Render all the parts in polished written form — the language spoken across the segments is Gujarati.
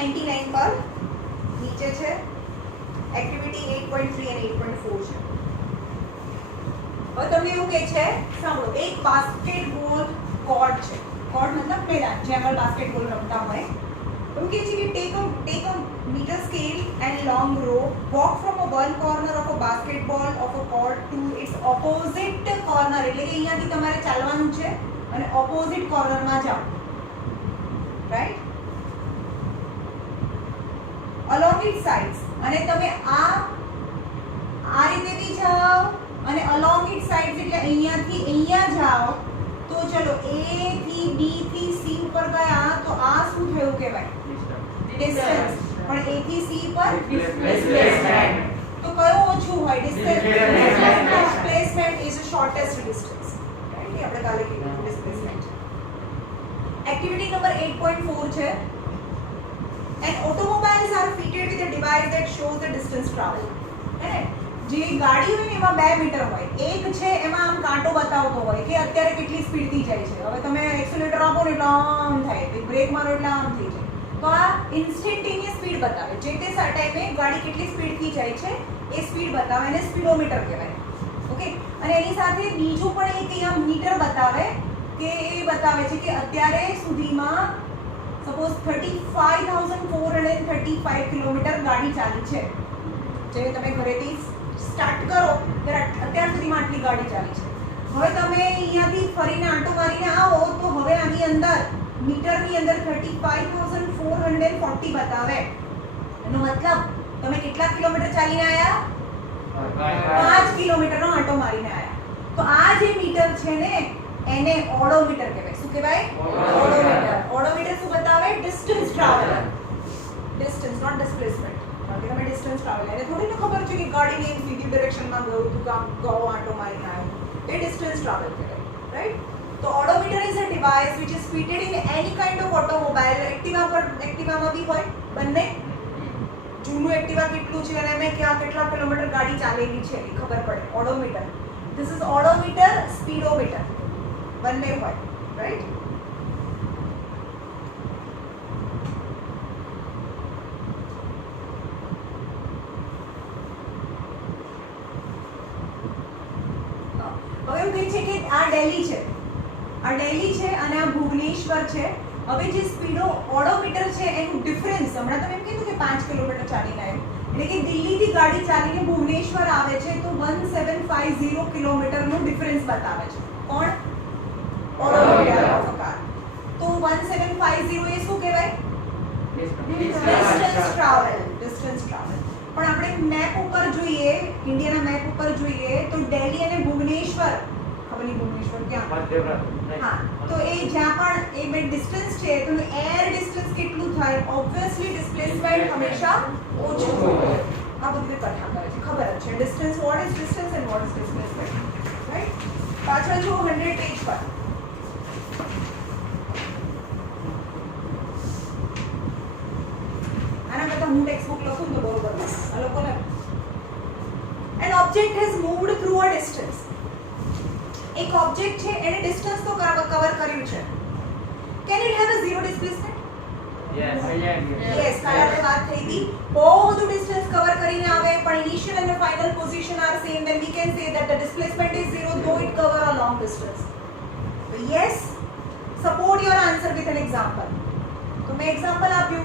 99 પર નીચે છે એક્ટિવિટી 8.3 અને 8.4 છે. હવે તમને એવું કહે છે, સાંભળો, એક બાસ્કેટબોલ કોર્ટ છે. કોર્ટ મતલબ મેદાન જ્યાં આગળ બાસ્કેટબોલ રમતા હોય. એવું કહે છે કે take a meter scale and long rope, walk from one corner of a basketball of a court to its opposite corner. એટલે કે અહીંયાથી તમારે ચાલવાનું છે અને ઓપોઝિટ કોર્નરમાં જાઓ, રાઈટ, along its sides. અને તમે આ રીતે બી જાઓ અને along its sides એટલે અહીંયાથી અહીંયા જાઓ તો ચલો A થી B થી C ઉપર ગયા તો આ શું થયું કહેવાય? ડિસ્ટન્સ. પણ A થી C પર ડિસ્પ્લેસમેન્ટ. તો કયો ઓછું હોય? Displacement is the shortest distance, right? એ આપણે કાલે કીધું ડિસ્પ્લેસમેન્ટ. એક્ટિવિટી નંબર 8.4 છે. And automobiles are fitted with a device that shows the distance travel. હે, જે ગાડી હોય ને એમાં 2 મીટર હોય. એક છે એમાં આમ કાંટો બતાવતો હોય કે અત્યારે કેટલી સ્પીડથી જાય છે. હવે તમે એક્સેલેરેટર આપો ને એટલે આમ થાય, બ્રેક મારો એટલે આમ થઈ જાય. તો આ ઇન્સ્ટન્ટેનિયસ સ્પીડ બતાવે, જે તે ટાઈમે ગાડી કેટલી સ્પીડથી જાય છે એ સ્પીડ બતાવે, અને સ્પીડોમીટર કહેવાય. ઓકે. અને એની સાથે બીજું પણ એક અહીંયા મીટર બતાવે કે એ બતાવે છે કે અત્યારે સુધીમાં સપોઝ 35,435 કિલોમીટર ગાડી ચાલી છે. જે તમે ઘરેથી સ્ટાર્ટ કરો ત્યારે અત્યાર સુધીમાં આટલી ગાડી ચાલી છે. હવે તમે અહીંયાથી ફરીને આંટો મારીને આવો તો હવે આની અંદર મીટરની અંદર 35,440 બતાવે. એનો મતલબ તમે કેટલા કિલોમીટર ચાલીને આવ્યા? 5 કિલોમીટરનો આંટો મારીને આવ્યા. તો આ જે મીટર છે ને એને ઓડોમીટર કહેવાય. શું કહેવાય? ઓડોમીટર. ઓડોમીટર શું બતાવે? Distance travel. Distance, not displacement. કારણ કે તમે ડિસ્ટન્સ ટ્રાવેલ એને થોડી ખબર છે કે ગાડીની સીધી ડિરેક્શનમાં ગયું તું કામ ગયો આંટો મારીને આવ્યો. એ ડિસ્ટન્સ ટ્રાવેલ કહેવાય, રાઈટ? તો odometer is a device which is fitted in any kind of automobile. એક્ટિવામાં બી હોય બંને. જૂનું એક્ટિવા કેટલું છે અને મેં કેટલા કિલોમીટર ગાડી ચાલેલી છે એ ખબર પડે. Odometer. This is odometer, speedometer બંને હોય, રાઈટ? હવે એવું કહે છે કે આ દિલ્હી છે, અને આ ભુવનેશ્વર છે. હવે જે સ્પીડો ઓડોમીટર છે એનું ડિફરન્સ, હમણાં તમે એમ કીધું કે 5 કિલોમીટર ચાલીને આવ્યું, એટલે કે દિલ્હીથી ગાડી ચાલીને ભુવનેશ્વર આવે છે તો 1750 કિલોમીટરનું ડિફરન્સ બતાવે છે. કોણ? Odometer of a car. તો 1750 એ શું કહેવાય? Distance travel. પણ આપણે મેપ ઉપર જોઈએ, ઇન્ડિયાના મેપ ઉપર જોઈએ તો દિલ્હી અને ભુવનેશ્વર, ખબર નહીં ભુવનેશ્વર ક્યાં, હા, તો એ જ્યાં પણ એ બે ડિસ્ટન્સ છે તો એર ડિસ્ટન્સ કેટલું થાય? ઓબ્વિયસલી ડિસ્પ્લેસમેન્ટ હંમેશા ઓછું હોય. આ બધી કથા કરે છે, ખબર જ છે. Distance, what is distance and what is displacement, right? પાછળ જો 100 પેજ પર આના કરતા હું ટેક્સ્ટબુક લખું તો બરોબર આ લોકોને. An object has moved through a distance. એક ઓબ્જેક્ટ છે એને ડિસ્ટન્સ તો કવર કર્યું છે. Can it have a zero displacement? Yes. Yes, કાલે આપણે વાત થઈ હતી. બહુ બધું ડિસ્ટન્સ કવર કરીને આવે પણ ઇનિશિયલ અને final position are same, then we can say that the displacement is zero though it cover a long distance. So yes, support your answer with an example. તો મેં એક્ઝામ્પલ આપ્યું.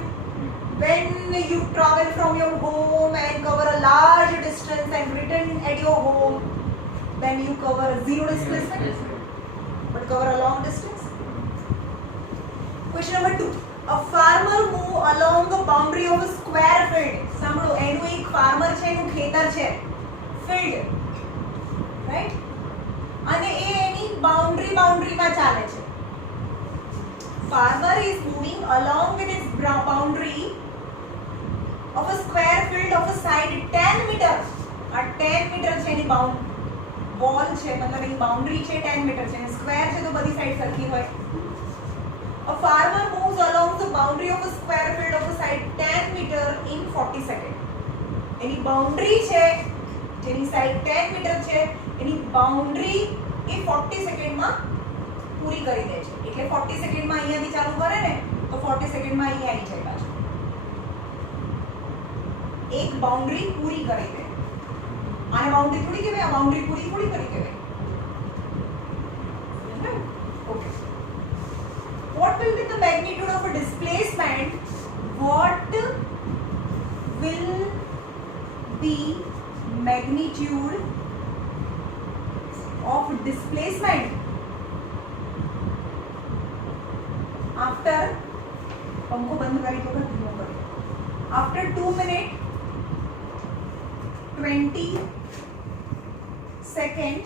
When you travel from your home and cover a large distance and return at your home, then you cover a zero displacement, but cover a long distance. Question number 2. A farmer move along the boundary of a square field. સાંભળો, એનું એક farmer છે, એનું ખેતર છે, field, right? અને એ એની બાઉન્ડ્રીમાં ચાલે છે. Farmer is moving along with its boundary of a square field of a side 10 meter. આ 10 મીટર છે એની વોલ છે, મતલબ એની બાઉન્ડરી છે 10 મીટર છે. સ્ક્વેર છે તો બધી સાઈડ સરખી હોય. A farmer moves along the boundary of a square field of a side 10 meter in 40 seconds. Any boundary છે જેની સાઈડ 10 મીટર છે, એની બાઉન્ડરી એ 40 સેકન્ડમાં પૂરી કરી દે છે. એટલે 40 સેકન્ડમાં અહીંયાથી ચાલુ કરે ને તો 40 સેકન્ડમાં અહીંયા આવી જાય પાછું. એક બાઉન્ડ્રી પૂરી કરી દે. આને બાઉન્ડ્રી થોડી કહેવાય, આ બાઉન્ડ્રી પૂરી થોડી કરી કહેવાય. Okay. What will be the magnitude of a displacement? What will be magnitude of displacement after पंखो बंद करी तो धीमो करी after 2 minutes 20 second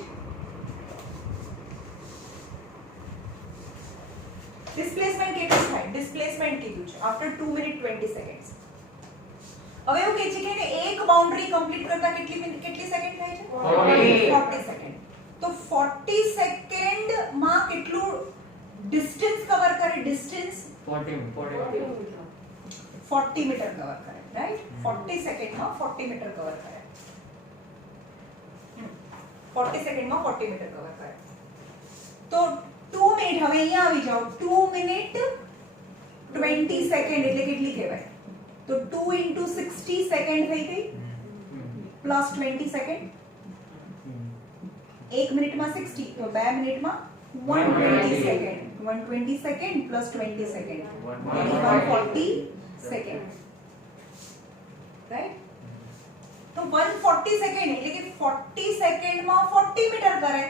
displacement કેટલું થાય? displacement કીધું છે after 2 minutes 20 seconds. હવે એવું કહે છે કે એક બાઉન્ડરી કમ્પ્લીટ કરતા કેટલી સેકન્ડ થાય છે? 40 સેકન્ડ. તો 40 સેકન્ડ માં કેટલું ડિસ્ટન્સ કવર કરે? ડિસ્ટન્સ 40 મીટર કવર કરે, રાઈટ? 40 સેકન્ડમાં 40 મીટર કવર કરે. 40 સેકન્ડમાં 40 મીટર કવર કરે. તો 2 મિનિટ, હવે અહીંયા આવી જાઓ. 2 મિનિટ 20 સેકન્ડ એટલે કેટલી કહેવાય? તો 2 into 60 સેકન્ડ થઈ ગઈ પ્લસ 20 સેકન્ડ. 1 મિનિટમાં 60 તો 2 મિનિટમાં 120 સેકન્ડ. 120 સેકન્ડ પ્લસ 20 સેકન્ડ એટલે 140 સેકન્ડ, રાઈટ? તો 140 સેકન્ડ એટલે કે 40 સેકન્ડમાં 40 મીટર કરે.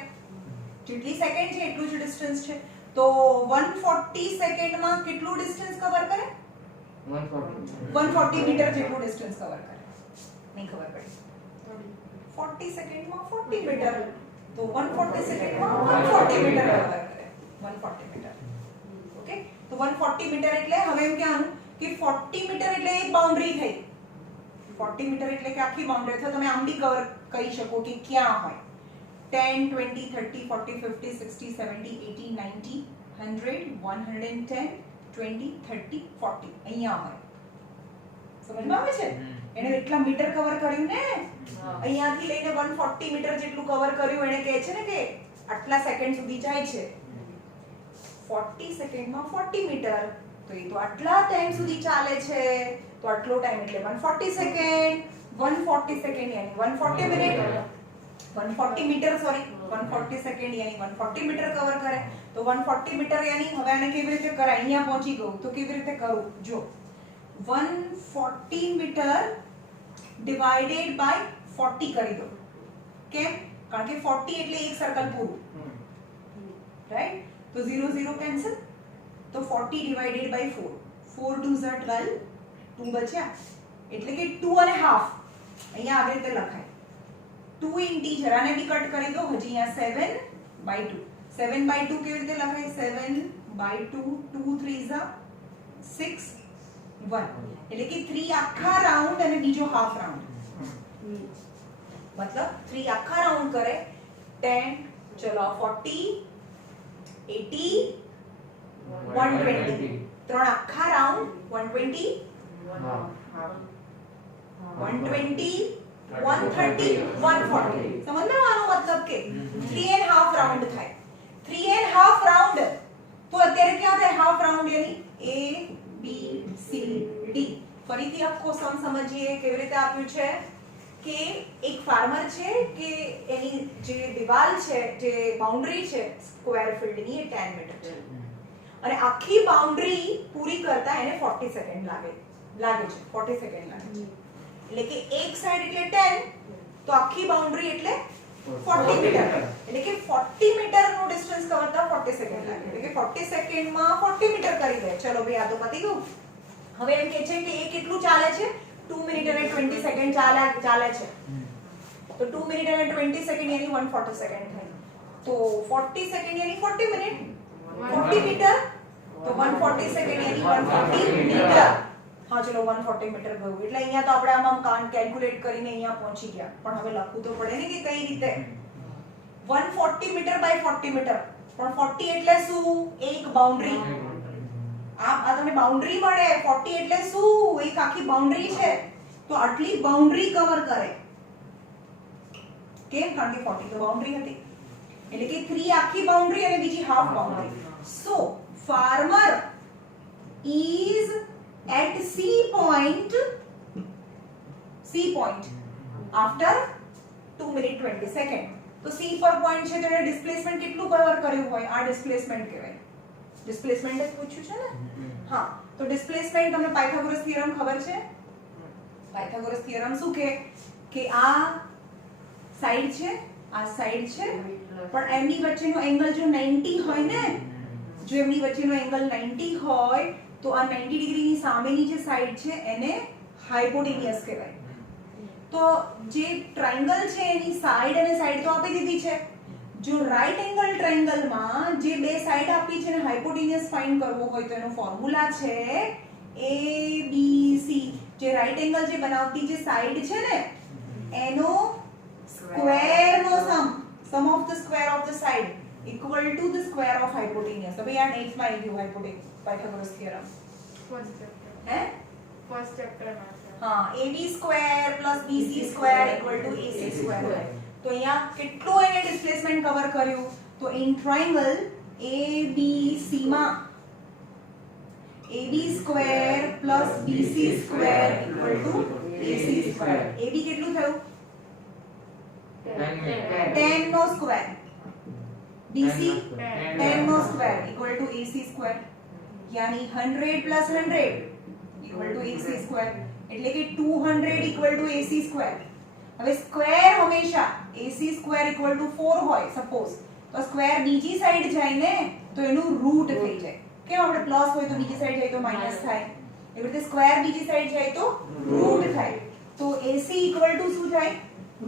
જેટલી સેકન્ડ છે એટલું જ ડિસ્ટન્સ છે. તો 140 સેકન્ડમાં કેટલું ડિસ્ટન્સ કવર કરે? 140 મીટર જેટલું ડિસ્ટન્સ કવર કરે. નહીં ખબર પડી. 40 સેકન્ડમાં 40 મીટર તો 140 સેકન્ડમાં 140 મીટર કવર કરે. 140 મીટર. ઓકે. તો 140 મીટર એટલે હવે એમ કહેવાનું કે 40 મીટર એટલે એક બાઉન્ડરી થઈ. 40 મીટર એટલે કે આખી બાઉન્ડરી. અથવા તમે આમ બી કવર કરી શકો કે ક્યાં હોય 10 20 30 40 50 60 70 80 90 100 110 20 30 40 અહીંયા હોય. સમજમાં આવે છે? એને એટલા મીટર કવર કર્યું ને, અહીંયાથી લઈને 140 મીટર જેટલું કવર કર્યું. એને કહે છે ને કે આટલા સેકન્ડ સુધી જાય છે. 40 સેકન્ડમાં 40 મીટર તો એ તો આટલા ટાઈમ સુધી ચાલે છે. તો આટલો ટાઈમ એટલે 140 સેકન્ડ. 140 સેકન્ડ યાની 140 મિનિટ. 140 મીટર સોરી 140 સેકન્ડ યાની 140 મીટર કવર કરે. તો 140 મીટર યાની હવે આને કેવી રીતે કરાય? અહીંયા પહોંચી ગયું તો કેવી રીતે કરું? જો 140 મીટર ડિવાઇડેડ બાય 40 કરી દો. કેમ? કારણ કે 40 એટલે એક સર્કલ પૂરું, રાઈટ? તો 0 0 કેન્સલ. તો 40 ડિવાઇડેડ બાય 4 4 2 12 2 બચ્યા એટલે કે 2 અને હાફ. અહીંયા આવી રીતે લખાય. 2 ઇન્ટીજર આને બી કટ કરી દો. હજી અહીંયા 7/2. 7/2 કેવી રીતે લખાય? 7/2 2 3 6 1 એટલે કે 3 આખા રાઉન્ડ અને બીજો હાફ રાઉન્ડ. मतलब 3 આખા રાઉન્ડ કરે 10 ચલો 40 80 120 ત્રણ આખા રાઉન્ડ 120 120 130 140. સમજમાં આનો મતલબ કે 3 and half રાઉન્ડ થાય. 3 and half રાઉન્ડ તો અત્યારે ક્યાં થાય? હાફ રાઉન્ડ યાની A B C D. ફરીથી આખો સમ સમજીએ કેવી રીતે આપ્યું છે કે એક ફાર્મર છે કે એની જે દિવાલ છે, જે બાઉન્ડરી છે સ્ક્વેર ફિલ્ડની એ 10 મીટર છે અને આખી બાઉન્ડરી પૂરી કરતા એને 40 સેકન્ડ લાગે છે. 40 સેકન્ડ લાગે છે એટલે કે એક સાઈડ એટલે 10 તો આખી બાઉન્ડરી એટલે 40 મીટર એટલે કે 40 મીટરનો ડિસ્ટન્સ કવરતા 40 સેકન્ડ લાગે એટલે કે 40 સેકન્ડમાં 40 મીટર કરી દે. ચલો ભાઈ આ તો પતી ગયું. હવે એમ કહે છે કે એ કેટલું ચાલે છે? 2 મિનિટ અને 20 સેકન્ડ ચાલે છે. તો 2 મિનિટ અને 20 સેકન્ડ યાની 140 સેકન્ડ થાય. તો 40 સેકન્ડ યાની 40 મિનિટ 40 મીટર તો 140 સેકન્ડ યાની 140 મીટર. હા ચલો 140 મીટર ગયું એટલે અહીંયા તો આપણે આમ કેલ્ક્યુલેટ કરીને અહીંયા પહોંચી ગયા. પણ હવે લખવું તો પડે ને કે કઈ રીતે. 140 મીટર બાય 40 મીટર. પણ 40 એટલે શું? એક બાઉન્ડરી. આ તમને બાઉન્ડરી મળે. 40 એટલે શું? એક આખી બાઉન્ડરી છે તો આટલી બાઉન્ડરી કવર કરે. કેમ? કારણ કે 40 તો બાઉન્ડરી હતી એટલે કે 3 આખી બાઉન્ડરી અને બીજી half boundary. So farmer is at C point C point after 2 minute 20 second. તો C પર પોઈન્ટ છે તો એને ડિસ્પ્લેસમેન્ટ કેટલું કવર કર્યું હોય આ ડિસ્પ્લેસમેન્ટ કહેવાય. ડિસ્પ્લેસમેન્ટ જ પૂછ્યું છે ને. હા, તો ડિસ્પ્લેસમેન્ટ તમને પાયથાગોરસ થિયરમ ખબર છે? પાયથાગોરસ થિયરમ શું કે આ સાઈડ છે, આ સાઈડ છે, પણ એમની વચ્ચેનો એંગલ જો 90 હોય ને, જો એમની વચ્ચેનો એંગલ 90 હોય તો આ 90 ડિગ્રીની સામેની જે સાઈડ છે એને હાઇપોટેનિયસ કહેવાય. તો જે ટ્રાયંગલ છે એની સાઈડ અને સાઈડ તો આપી દીધી છે. જો રાઈટ એંગલ ટ્રાયંગલમાં જે બે સાઈડ આપી છે ને હાઇપોટેનિયસ ફાઇન્ડ કરવો હોય તો એનો ફોર્મ્યુલા છે ABC. જે રાઈટ એંગલ જે બનાવતી જે સાઈડ છે ને એનો સ્ક્વેર નો sum of the square of the side equal to the square of hypotenuse. તો ભાઈ આ નેક્સ્ટ માં આવી ગયું hypotenuse Pythagoras theorem. First chapter માં હા, AB square plus BC square equal to AC square. તો અહીંયા કેટલું એને ડિસ્પ્લેસમેન્ટ કવર કર્યું? તો ઇન ટ્રાયંગલ ABC માં AB square plus BC square equal to AC square. AB કેટલું થયું? 10 નો સ્ક્વેર. BC 10 નો square equal to AC square. યાની 100 plus 100 equal to AC square. એટલે કે 200 ઇક્વલ ટુ AC સ્ક્વેર. હવે સ્ક્વેર હંમેશા AC સ્ક્વેર ઇક્વલ ટુ 4 હોય સપોઝ, તો સ્ક્વેર બીજી સાઈડ જાય ને તો એનું રૂટ થઈ જાય. કેમ આપણે પ્લસ હોય તો બીજી સાઈડ જાય તો માઈનસ થાય, એવી રીતે સ્ક્વેર બીજી સાઈડ જાય તો રૂટ થાય. તો AC ઇક્વલ ટુ શું થાય?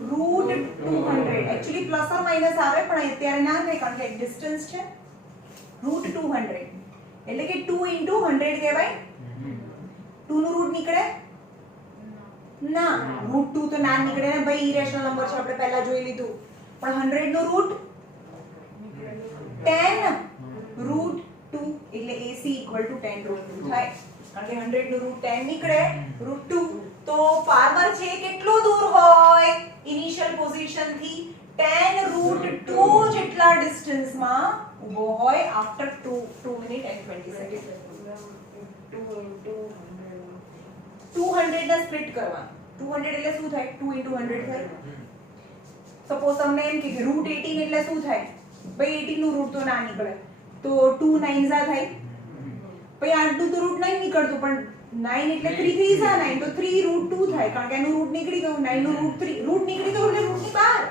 Root 200. Actually plus or minus આવે પણ અત્યારે ના થાય કારણ કે ડિસ્ટન્સ છે. રૂટ 200 એટલે કે 2 * 100 કહેવાય. 2 નું રૂટ નીકળે ના, રૂટ 2 તો ના નીકળે ને ભાઈ, ઇરેશનલ નંબર છે આપણે પહેલા જોઈ લીધું. પણ 100 નો રૂટ 10 રૂટ 2 એટલે AC ઇક્વલ ટુ 10 રૂટ 2 થાય. કારણ કે 100 નો રૂટ 10 નીકળે રૂટ 2. તો ફાર્મર છે કેટલો દૂર હોય ઇનિશિયલ પોઝિશન થી? 10 રૂટ 2 જેટલા ડિસ્ટન્સ માં ઊભો હોય આફ્ટર 2 મિનિટ એન્ડ 20 સેકન્ડ. 200 ને સ્પ્લિટ કરવાનું. 200 એટલે શું થાય? 2 * 100 થાય. સપોઝ તમને એમ કે રૂટ 18 એટલે શું થાય? ભાઈ 18 નું રૂટ તો ના નીકળે તો 2 9 થાય. ભાઈ આટલું તો રૂટ નહીં નીકળતું પણ 9 એટલે 3 3 9 તો 3 રૂટ 2 થાય કારણ કે એનું રૂટ નીકળી ગયું. 9 નું રૂટ 3 રૂટ નીકળી ગયું એટલે રૂટની બહાર.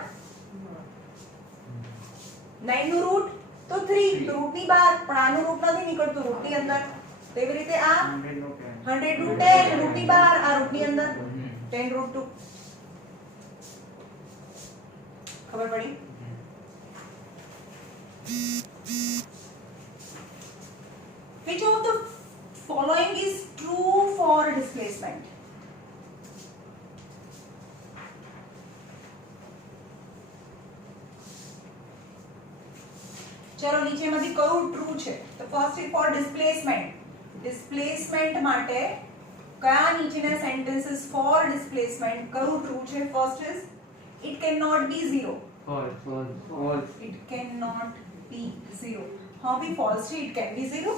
9 નું રૂટ તો 3 તો રૂટની બહાર, પણ આનું રૂટ નથી નીકળતું રૂટની અંદર. તો એવી રીતે આ 100 રૂટ 10 રૂટની બહાર, આ રૂટની અંદર 10 રૂટ 2. ખબર પડી? Which of the following is true for displacement? ચલો નીચેમાંથી કયું ટ્રુ છે? તો first is four displacement. Displacement માટે કયા નીચેના સેન્ટેન્સીસ ફોર ડિસ્પ્લેસમેન્ટ કયું ટ્રુ છે? First is it cannot be 0. False. It cannot be 0. How be false? It can be 0.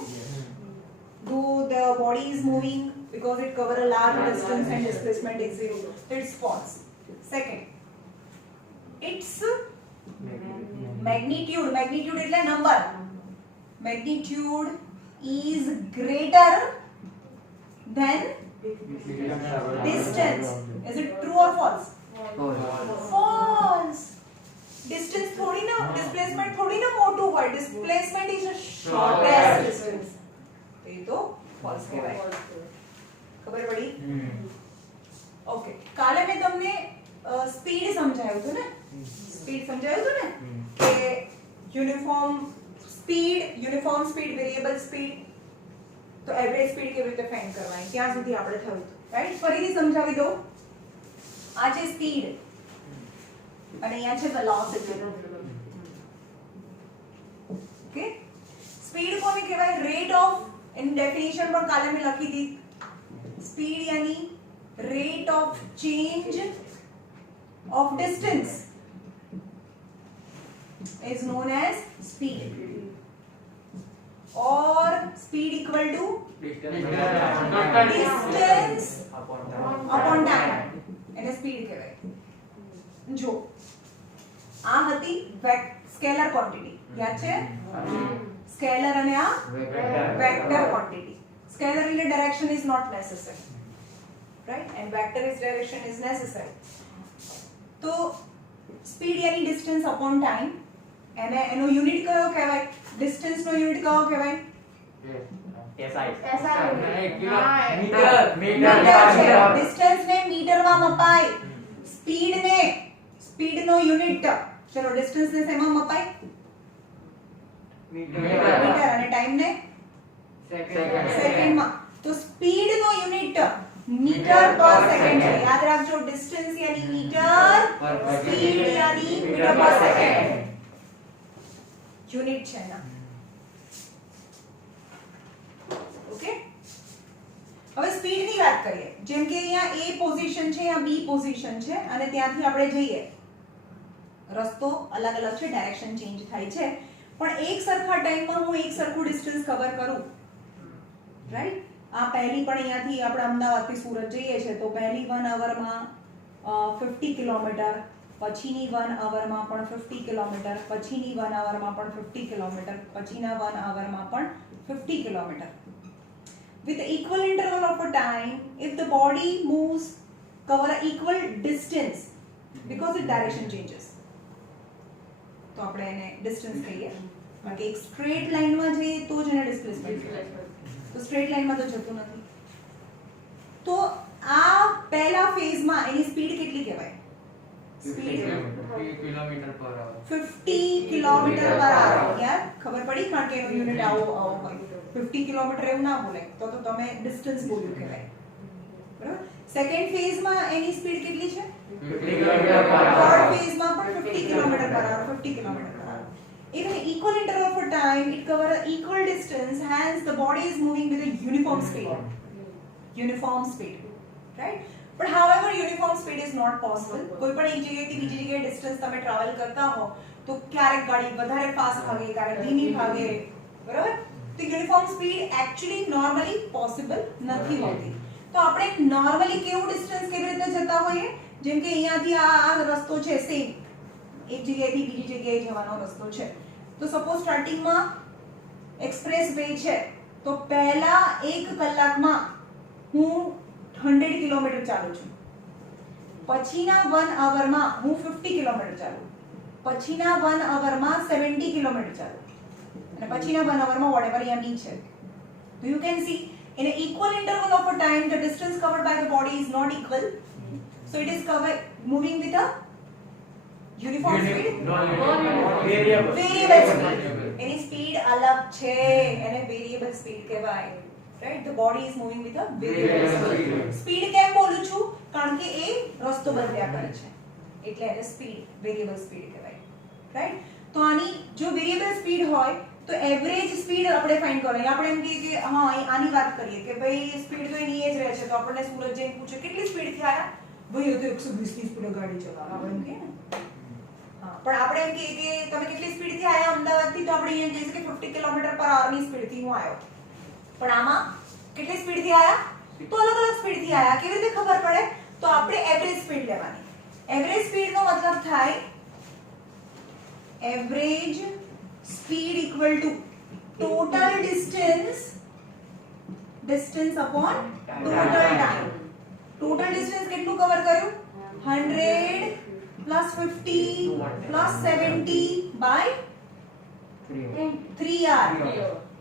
Though the body is moving because it cover a large distance and displacement is 0. So it's false. Second, its magnitude. Magnitude એટલે number. Magnitude is greater than distance. Is it true or false? False. Distance थोड़ी ना, displacement थोड़ी ना मोटू है. Displacement is a shortest distance. तो ये तो false कहेवाय. खबर पड़ी? ओके. काले में तुमने स्पीड समझाया था ना? स्पीड समझाया था ना? कि यूनिफॉर्म स्पीड, वेरिएबल स्पीड. तो एवरेज स्पीड કેવી રીતે ફાઇન્ડ કરવાની? ત્યાં સુધી આપણે થયું હતું, રાઈટ? ફરીથી સમજાવી દો. આ છે સ્પીડ અને અહીંયા છે વેલોસિટી. ઓકે, સ્પીડ કોને કહેવાય? રેટ ઓફ, એની ડેફિનેશન પણ કાલે મેં લખી દી. સ્પીડ यानी rate of change of distance is known as speed, or speed equal to distance upon time. એને જો આ હતી સ્કેલર ક્વોન્ટિટી, યાદ છે? સ્કેલર અને આ વેક્ટર ક્વોન્ટિટી. સ્કેલર એટલે direction is not necessary, right, and vector is direction is necessary. તો સ્પીડ યાની ડિસ્ટન્સ અપોન ટાઈમ, અને એનો યુનિટ કયો કહેવાય? ડિસ્ટન્સ નો યુનિટ કયો કહેવાય? ડિસ્ટન્સ ને મીટરમાં મપાય, સ્પીડ નો યુનિટ, ચલો ડિસ્ટન્સ ને શેમાં મપાય? મીટર, અને ટાઈમ ને સેકન્ડમાં. તો સ્પીડ નો યુનિટ મીટર પર સેકન્ડ છે. યાદ રાખજો, ડિસ્ટન્સ यानी મીટર, સ્પીડ यानी મીટર પર સેકન્ડ, યુનિટ છે ના. ઓકે, હવે સ્પીડ ની વાત કરીએ. જેમ કે અહીંયા A પોઝિશન છે, અહીંયા B પોઝિશન છે, અને ત્યાંથી આપણે જઈએ, રસ્તો અલગ અલગ છે, ડાયરેક્શન ચેન્જ થાય છે, પણ એક સરખા ટાઈમમાં હું એક સરખું ડિસ્ટન્સ કવર કરું, રાઈટ. આ પહેલી પણ અહીંયાથી આપણે અમદાવાદથી સુરત જઈએ છે, તો પહેલી 1 અવરમાં 50 કિલોમીટર, પછીની 1 અવરમાં પણ 50 કિલોમીટર, પછીની 1 અવરમાં પણ 50 કિલોમીટર, પછીના 1 અવરમાં પણ 50 kilometre. With equal interval of a time, if the body moves cover a equal distance because its direction changes, તો આપણે એને ડિસ્ટન્સ કહીએ. બાકી એક સ્ટ્રેટ લાઈનમાં જઈએ તો જ એને ડિસ્પ્લેસમેન્ટ કહેવાય, તો સ્ટ્રેટ લાઈનમાં તો જતું નથી. તો આ પહેલા ફેઝમાં એની સ્પીડ કેટલી કહેવાય? સ્પીડ 50 કિલોમીટર પર અવર. યાર ખબર પડી, કારણ કે એનો યુનિટ આવો હોય. 50 કિલોમીટર એવું ના બોલાય, તો તમે ડિસ્ટન્સ બોલ્યું કહેવાય, બરાબર. સેકન્ડ ફેઝમાં એની સ્પીડ કેટલી છે? 50 કિલોમીટર પર અવર. થર્ડ ફેઝમાં પણ 50 કિલોમીટર પર અવર, 50 કિલોમીટર પર અવર. If an equal interval of time it cover an equal distance, hence the body is moving with a uniform speed, right? But however uniform speed is not possible. કોઈ પણ એક જગ્યાએથી બીજી જગ્યાએ ડિસ્ટન્સ તમે ટ્રાવેલ કરતા હો તો ક્યારેક ગાડી વધારે ફાસ્ટ ભાગે, ક્યારેક ધીમી ભાગે, બરાબર. તો uniform speed actually normally possible નથી હોતી. તો આપણે નોર્મલી કેવું ડિસ્ટન્સ કેવી રીતે જતા હોઈએ? જેમ કે અહીંયાથી આ રસ્તો છે, સેમ એક જગ્યાએથી બીજી જગ્યાએ જવાનો રસ્તો છે, તો સપોઝ સ્ટાર્ટિંગમાં એક્સપ્રેસ વે છે, તો પહેલા 1 કલાકમાં હું 100 કિલોમીટર ચાલું છું, પછીના 1 અવરમાં હું 50 કિલોમીટર ચાલું, પછીના 1 અવરમાં 70 કિલોમીટર ચાલું, અને પછીના 1 અવરમાં whatever અહીંયા બી છે. So you can see in an equal interval of a time the distance covered by the body is not equal, so it is moving with a uniform speed, variable speed. Any speed અલગ છે, એને વેરિયેબલ સ્પીડ કહેવાય, right. the body is moving with a variable speed. Speed કેમ બોલું છું? કારણ કે એ રસ્તો બદલ્યા કરે છે, એટલે એને સ્પીડ, વેરિયેબલ સ્પીડ કહેવાય, રાઈટ. તો આની જો વેરિયેબલ સ્પીડ હોય તો એવરેજ સ્પીડ આપણે ફાઇન્ડ કરવાની. આપણે એમ કહીએ કે હા આની વાત કરીએ કે ભાઈ સ્પીડ તો એની એ જ રહે છે, તો આપણને સુરત જઈને પૂછે કેટલી સ્પીડથી આયા? ભાઈ એ તો 120 ની સ્પીડે ગાડી ચલાવે, આપણે એમ કહીએ ને. હા, પણ આપણે એમ કહીએ કે તમે કેટલી સ્પીડથી આયા અમદાવાદથી, તો આપણે અહીંયા કહીએ કે 50 કિલોમીટર પર અવરની સ્પીડથી હું આવ્યો. પણ આમાં કેટલી સ્પીડથી આયા? તો અલગ અલગ સ્પીડથી આયા. કેવી રીતે ખબર પડે? તો આપણે એવરેજ સ્પીડ લેવાની. એવરેજ સ્પીડનો મતલબ થાય average speed equal to total distance upon total time. total distance કેટલું કવર કર્યું? 100 plus 50 plus 70 by 3 hour.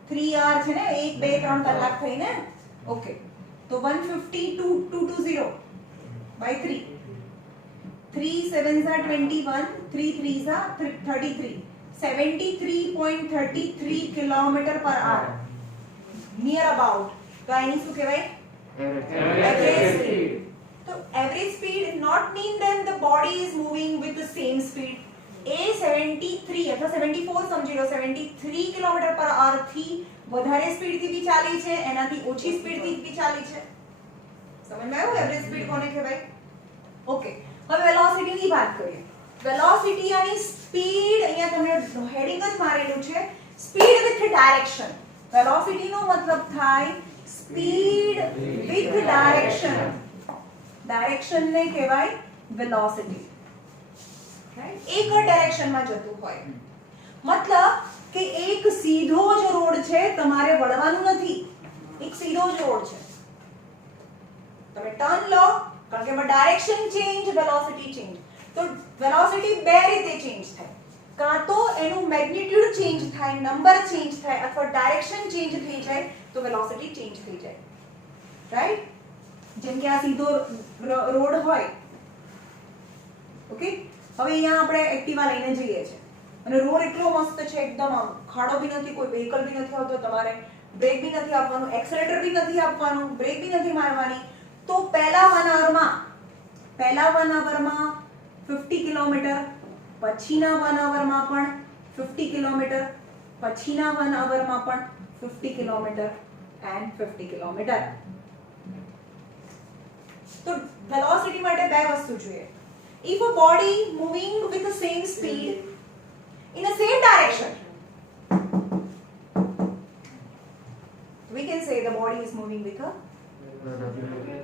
3 hour છે ને, 1 2 3 કલાક થઈને. ઓકે, તો 150 220 by 3. 3 7s are 21, 3 3s are 33. 73.33 kilometre પર અવર, નિયર અબાઉટ. તો એની શું કહેવાય? Average speed. તો average speed not mean that the body is moving with the same speed. એ 73 અથવા 74 સમજી લો, 73 કિલોમીટર પર અવર થી વધારે સ્પીડથી બી ચાલી છે, એનાથી ઓછી સ્પીડથી બી ચાલી છે. સમજમાં આવ્યું એવરેજ સ્પીડ કોને કહેવાય? ઓકે, હવે વેલોસિટીની વાત કરીએ. વેલોસિટી યાની સ્પીડ, અહીંયા તમને હેડિંગ જ મારેલું છે, સ્પીડ વિથ ડાયરેક્શન. વેલોસિટી નો મતલબ થાય સ્પીડ વિથ ડાયરેક્શન. ડાયરેક્શન ને કહેવાય વેલોસિટી. રાઈટ, એક જ ડાયરેક્શનમાં જતું હોય. મતલબ કે એક સીધો જ રોડ છે, તમારે વળવાનું નથી, એક સીધો જ રોડ છે. તમે ટર્ન લો, કારણ કે ડાયરેક્શન ચેન્જ, વેલોસિટી ચેન્જ. તો વેલોસિટી બે રીતે ચેન્જ થાય, કાં તો એનું મેગ્નીટ્યુડ ચેન્જ થાય, નંબર ચેન્જ થાય, અથવા ડાયરેક્શન ચેન્જ થઈ જાય તો વેલોસિટી ચેન્જ થઈ જાય. રાઈટ, જેમ કે આ સીધો રોડ હોય. ઓકે, હવે અહીંયા આપણે એક્ટિવા લઈને જઈએ છીએ અને રોડ એટલો મસ્ત છે, એકદમ આમ ખાડો બી નથી, કોઈ વ્હીકલ બી નથી આવતો, તમારે બ્રેક બી નથી આપવાનું, એક્સેલેરેટર બી નથી આપવાનું, બ્રેક બી નથી મારવાની. તો પહેલા 1 અવરમાં 50 કિલોમીટર, પછીના 1 અવરમાં પણ 50 કિલોમીટર, પછીના 1 અવરમાં પણ 50 કિલોમીટર એન્ડ 50 કિલોમીટર. તો વેલોસિટી માટે બે વસ્તુ જોઈએ. If a body moving with the same speed in the same direction, we can say the body is moving with a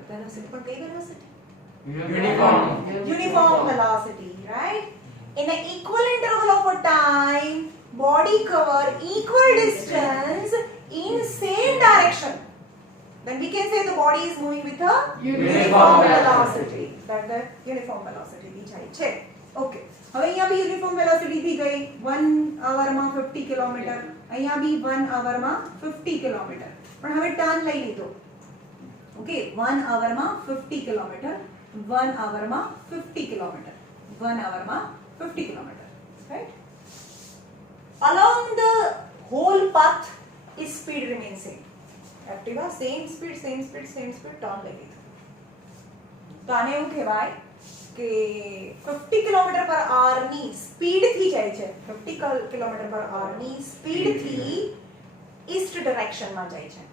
velocity. But what velocity? Uniform velocity, right? In an equal interval of a time, body cover equal distance in same direction. Then we can say the body is moving with a uniform velocity. That the uniform velocity दी જાય છે. Okay. હવે અહીંયા બી યુનિફોર્મ વેલોસિટી થી ગઈ 1 અવરમાં 50 કિલોમીટર, અહીંયા બી 1 અવરમાં 50 કિલોમીટર. પણ હવે ટર્ન લઈ લીધો. Okay, 1 અવરમાં 50 kilometre, 1 અવરમાં 50 kilometre, 1 અવરમાં 50 kilometre. Right? Along the whole path, its speed remains same. Activa same speed, turn લઈ લીધો. તો આને એવું કહેવાય કે 50 કિલોમીટર પર આર ની સ્પીડ થી જાય છે, 50 કિલોમીટર પર આર ની સ્પીડ થી ઈસ્ટ ડાયરેક્શન માં જાય છે.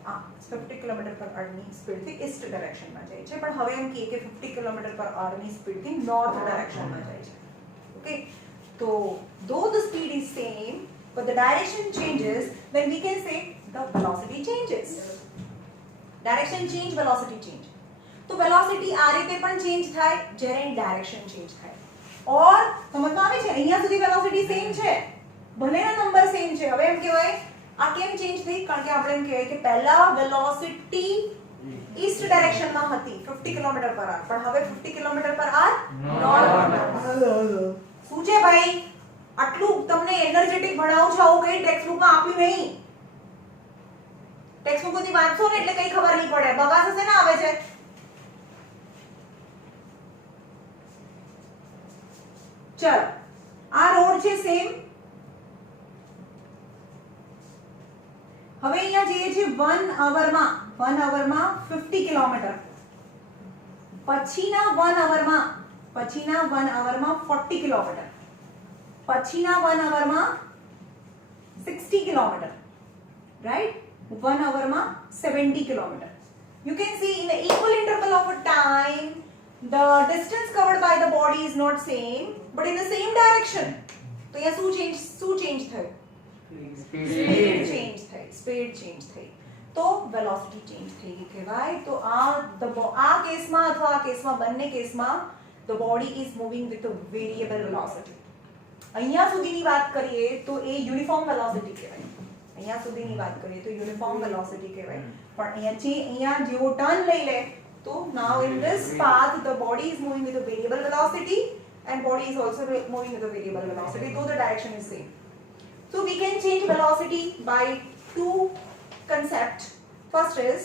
50 કિલોમીટર પર આર ની સ્પીડ થી ઈસ્ટ ડાયરેક્શન માં જાય છે, પણ હવે એમ કહીએ કે 50 કિલોમીટર પર આર ની સ્પીડ થી નોર્થ ડાયરેક્શન માં જાય છે. ઓકે, તો though the speed is same but the direction changes, then we can say the velocity changes. Direction change, velocity change. તો વેલોસિટી આ રીતે પણ ચેન્જ થાય જ્યારે એની ડાયરેક્શન ચેન્જ થાય. ઓર સમજમાં આવે છે, અહીંયા સુધી વેલોસિટી સેમ છે, ભલેના નંબર સેમ છે. હવે એમ કહેવાય આ કેમ ચેન્જ થઈ? કારણ કે આપણે એમ કહેવાય કે પહેલા વેલોસિટી ઈસ્ટ ડાયરેક્શનમાં હતી 50 કિલોમીટર પર આર, પણ હવે 50 કિલોમીટર પર આર નોર્થ. શું છે ભાઈ, આટલું તમને એનર્જેટિક ભણાવું છું, આવું કઈ ટેક્સ્ટ બુકમાં આપ્યું નહીં. ટેક્સ્ટ બુકમાંથી વાંચો ને એટલે કઈ ખબર નહીં પડે, બગાસ હશે ને આવે છે. ચલ, આ રોડ છે સેમ. હવે અહીંયા જઈએ છે 1 અવરમાં 50 કિલોમીટર, પછીના 1 અવરમાં 40 કિલોમીટર, પછીના 1 અવરમાં 60 kilometre. Right, 1 અવરમાં 70 kilometre. You can see in the equal interval of a time, the distance covered by the body is not same, but in the same direction. તો અહીંયા શું ચેન્જ થયું? સ્પીડ ચેન્જ થઈ. તો વેલોસિટી ચેન્જ થઈ ગઈ કહેવાય. તો આ કેસમાં અથવા આ કેસમાં, બંને કેસમાં the body is moving with a variable velocity. અહીંયા સુધીની વાત કરીએ તો એ યુનિફોર્મ વેલોસિટી કહેવાય. અહીંયા સુધીની વાત કરીએ તો યુનિફોર્મ વેલોસિટી કહેવાય. પણ અહીંયા જેવો ટર્ન લઈ લે તો now in this path the body is moving with a variable velocity and body is also moving with a variable velocity, though the direction is same. So we can change velocity by two concepts. First is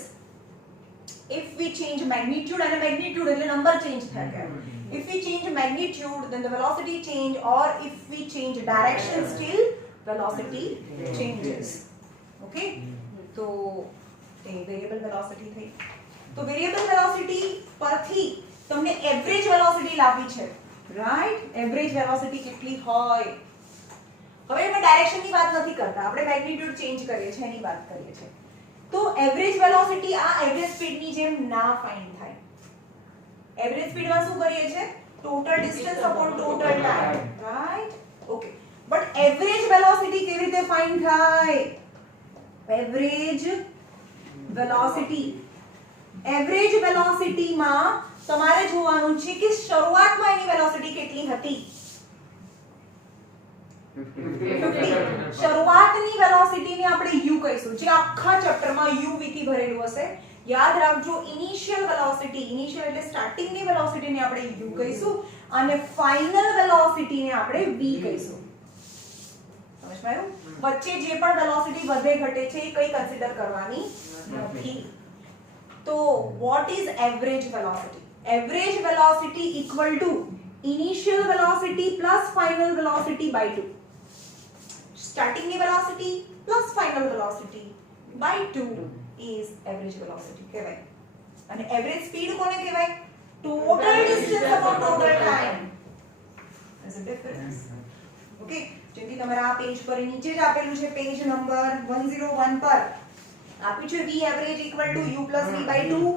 if we change magnitude, and a magnitude એટલે number change થાય. If we change magnitude, then the velocity change, or if we change direction, still velocity changes. Okay, so variable velocity થઈ. તો variable velocity પરથી તમને એવરેજ વેલોસિટી લાવવી છે. રાઈટ, એવરેજ વેલોસિટી કેટલી હોય? હવે અમે ડાયરેક્શનની વાત નથી કરતા, આપણે મેગ્નીટ્યુડ ચેન્જ કરીએ છીએ એની વાત કરીએ છીએ. તો એવરેજ વેલોસિટી આ એવરેજ સ્પીડની જેમ ના ફાઇન્ડ થાય. એવરેજ સ્પીડમાં શું કરીએ છીએ? Total distance upon total time. Right, okay. But average velocity કેવી રીતે ફાઇન્ડ થાય? એવરેજ વેલોસિટીમાં તમારે જોવાનું છે કે શરૂઆતમાં એની વેલોસિટી કેટલી હતી. 50 શરૂઆતની વેલોસિટીને આપણે u કહીશું, જે આખા ચેપ્ટરમાં u v થી ભરેલું હશે. યાદ રાખજો, ઇનિશિયલ વેલોસિટી, ઇનિશિયલ એટલે સ્ટાર્ટિંગની વેલોસિટીને આપણે u કહીશું અને ફાઇનલ વેલોસિટીને આપણે v કહીશું. સમજમાં આવ્યું? વચ્ચે જે પણ વેલોસિટી વધે ઘટે છે એ કઈ કન્સિડર કરવાની નથી. તો what is average velocity? Average velocity equal to initial velocity plus final velocity by 2. Starting velocity plus final velocity by 2 is average velocity કહેવાય. અને average speed કોને કહેવાય? Total distance upon total time. There's a difference. Okay, જેથી તમારા આ પેજ પર નીચે જ આપેલું છે, પેજ નંબર 101 પર આપ્યું છે v average equal to u plus v by 2.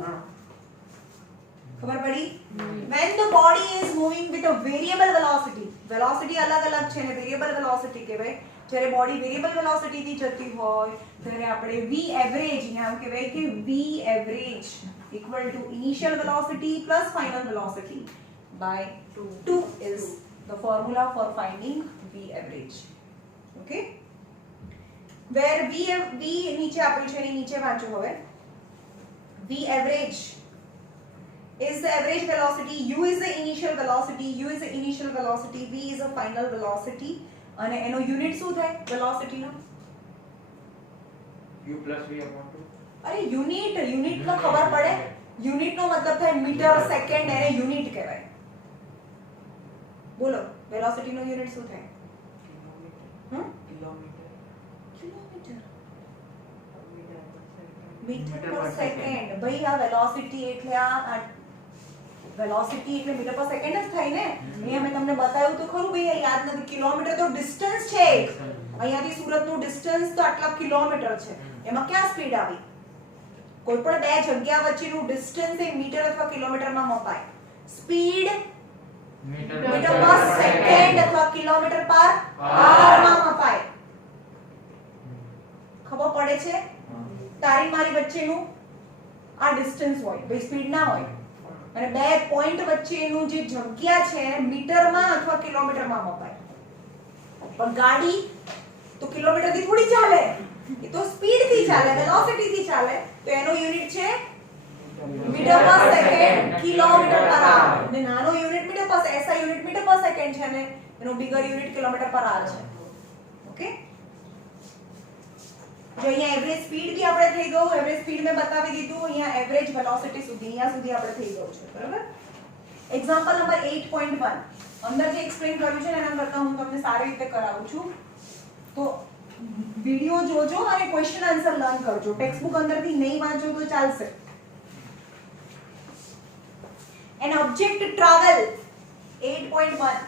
ખબર પડી? when the body is moving with a variable velocity, velocity અલગ અલગ છે ને variable velocity કહેવાય. જ્યારે બોડી વેરિયેબલ વેલોસિટી થી જતી હોય ત્યારે આપણે v average, અહીંયા કહેવાય કે v average equal to initial velocity plus final velocity by 2 is the formula for finding v average. Okay, where v નીચે આપ્યું છે, એની નીચે વાંચો હવે. v average is the average velocity, u is the initial velocity, v is the final velocity. અને એનો યુનિટ શું થાય વેલોસિટી નો? u plus v upon 2. અરે યુનિટ નો ખબર પડે? યુનિટ નો મતલબ થાય મીટર સેકન્ડ, એને યુનિટ કહેવાય. બોલો, વેલોસિટી નો યુનિટ શું થાય? Kilometre metre per second. ભાઈ આ વેલોસિટી એટલે વેલોસિટી એટલે મીટર પર સેકન્ડ જ થાય ને. અહીંયા મેં તમને બતાવ્યું તો ખરું, ભાઈ યાદ નથી. કિલોમીટર તો ડિસ્ટન્સ છે. અહીંયાથી સુરતનું ડિસ્ટન્સ તો આટલા કિલોમીટર છે. એમાં ક્યાં સ્પીડ આવી? કોઈ પણ બે જગ્યા વચ્ચેનું ડિસ્ટન્સ એ મીટર અથવા કિલોમીટરમાં મપાય. સ્પીડ મીટર પર સેકન્ડ અથવા કિલોમીટર પર આવરમાં મપાય. ખબર પડે છે? તારી મારી વચ્ચેનું આ ડિસ્ટન્સ હોય, ભાઈ સ્પીડ ના હોય. અને બે પોઈન્ટ વચ્ચેનું જે જગ્યા છે મીટરમાં અથવા કિલોમીટરમાં મપાય. પણ ગાડી તો કિલોમીટર થી થોડી ચાલે, એ તો સ્પીડ થી ચાલે, વેલોસિટી થી ચાલે. તો એનો યુનિટ છે મીટર પર સેકન્ડ, કિલોમીટર પર આર. અને નાનો યુનિટ મીટર પર, SI unit metre per second છે ને એનો બિગર યુનિટ કિલોમીટર પર આર છે. ઓકે, જો અહીંયા એવરેજ સ્પીડ બી આપણે થઈ ગયું, એવરેજ સ્પીડ મેં બતાવી દીધું. અહીંયા એવરેજ વેલોસિટી સુધી, અહીંયા સુધી આપણે થઈ ગયું છે. બરાબર? એક્ઝામ્પલ નંબર 8.1 અંદર જે એક્સપ્લેન કર્યું છે ને એના કરતા હું તમને સારી રીતે કરાવું છું. તો વિડિયો જોજો અને ક્વેશ્ચન આન્સર લર્ન કરજો. ટેક્સ્ટબુક અંદરથી નહીં વાંચો તો ચાલશે. An object travel 8.1.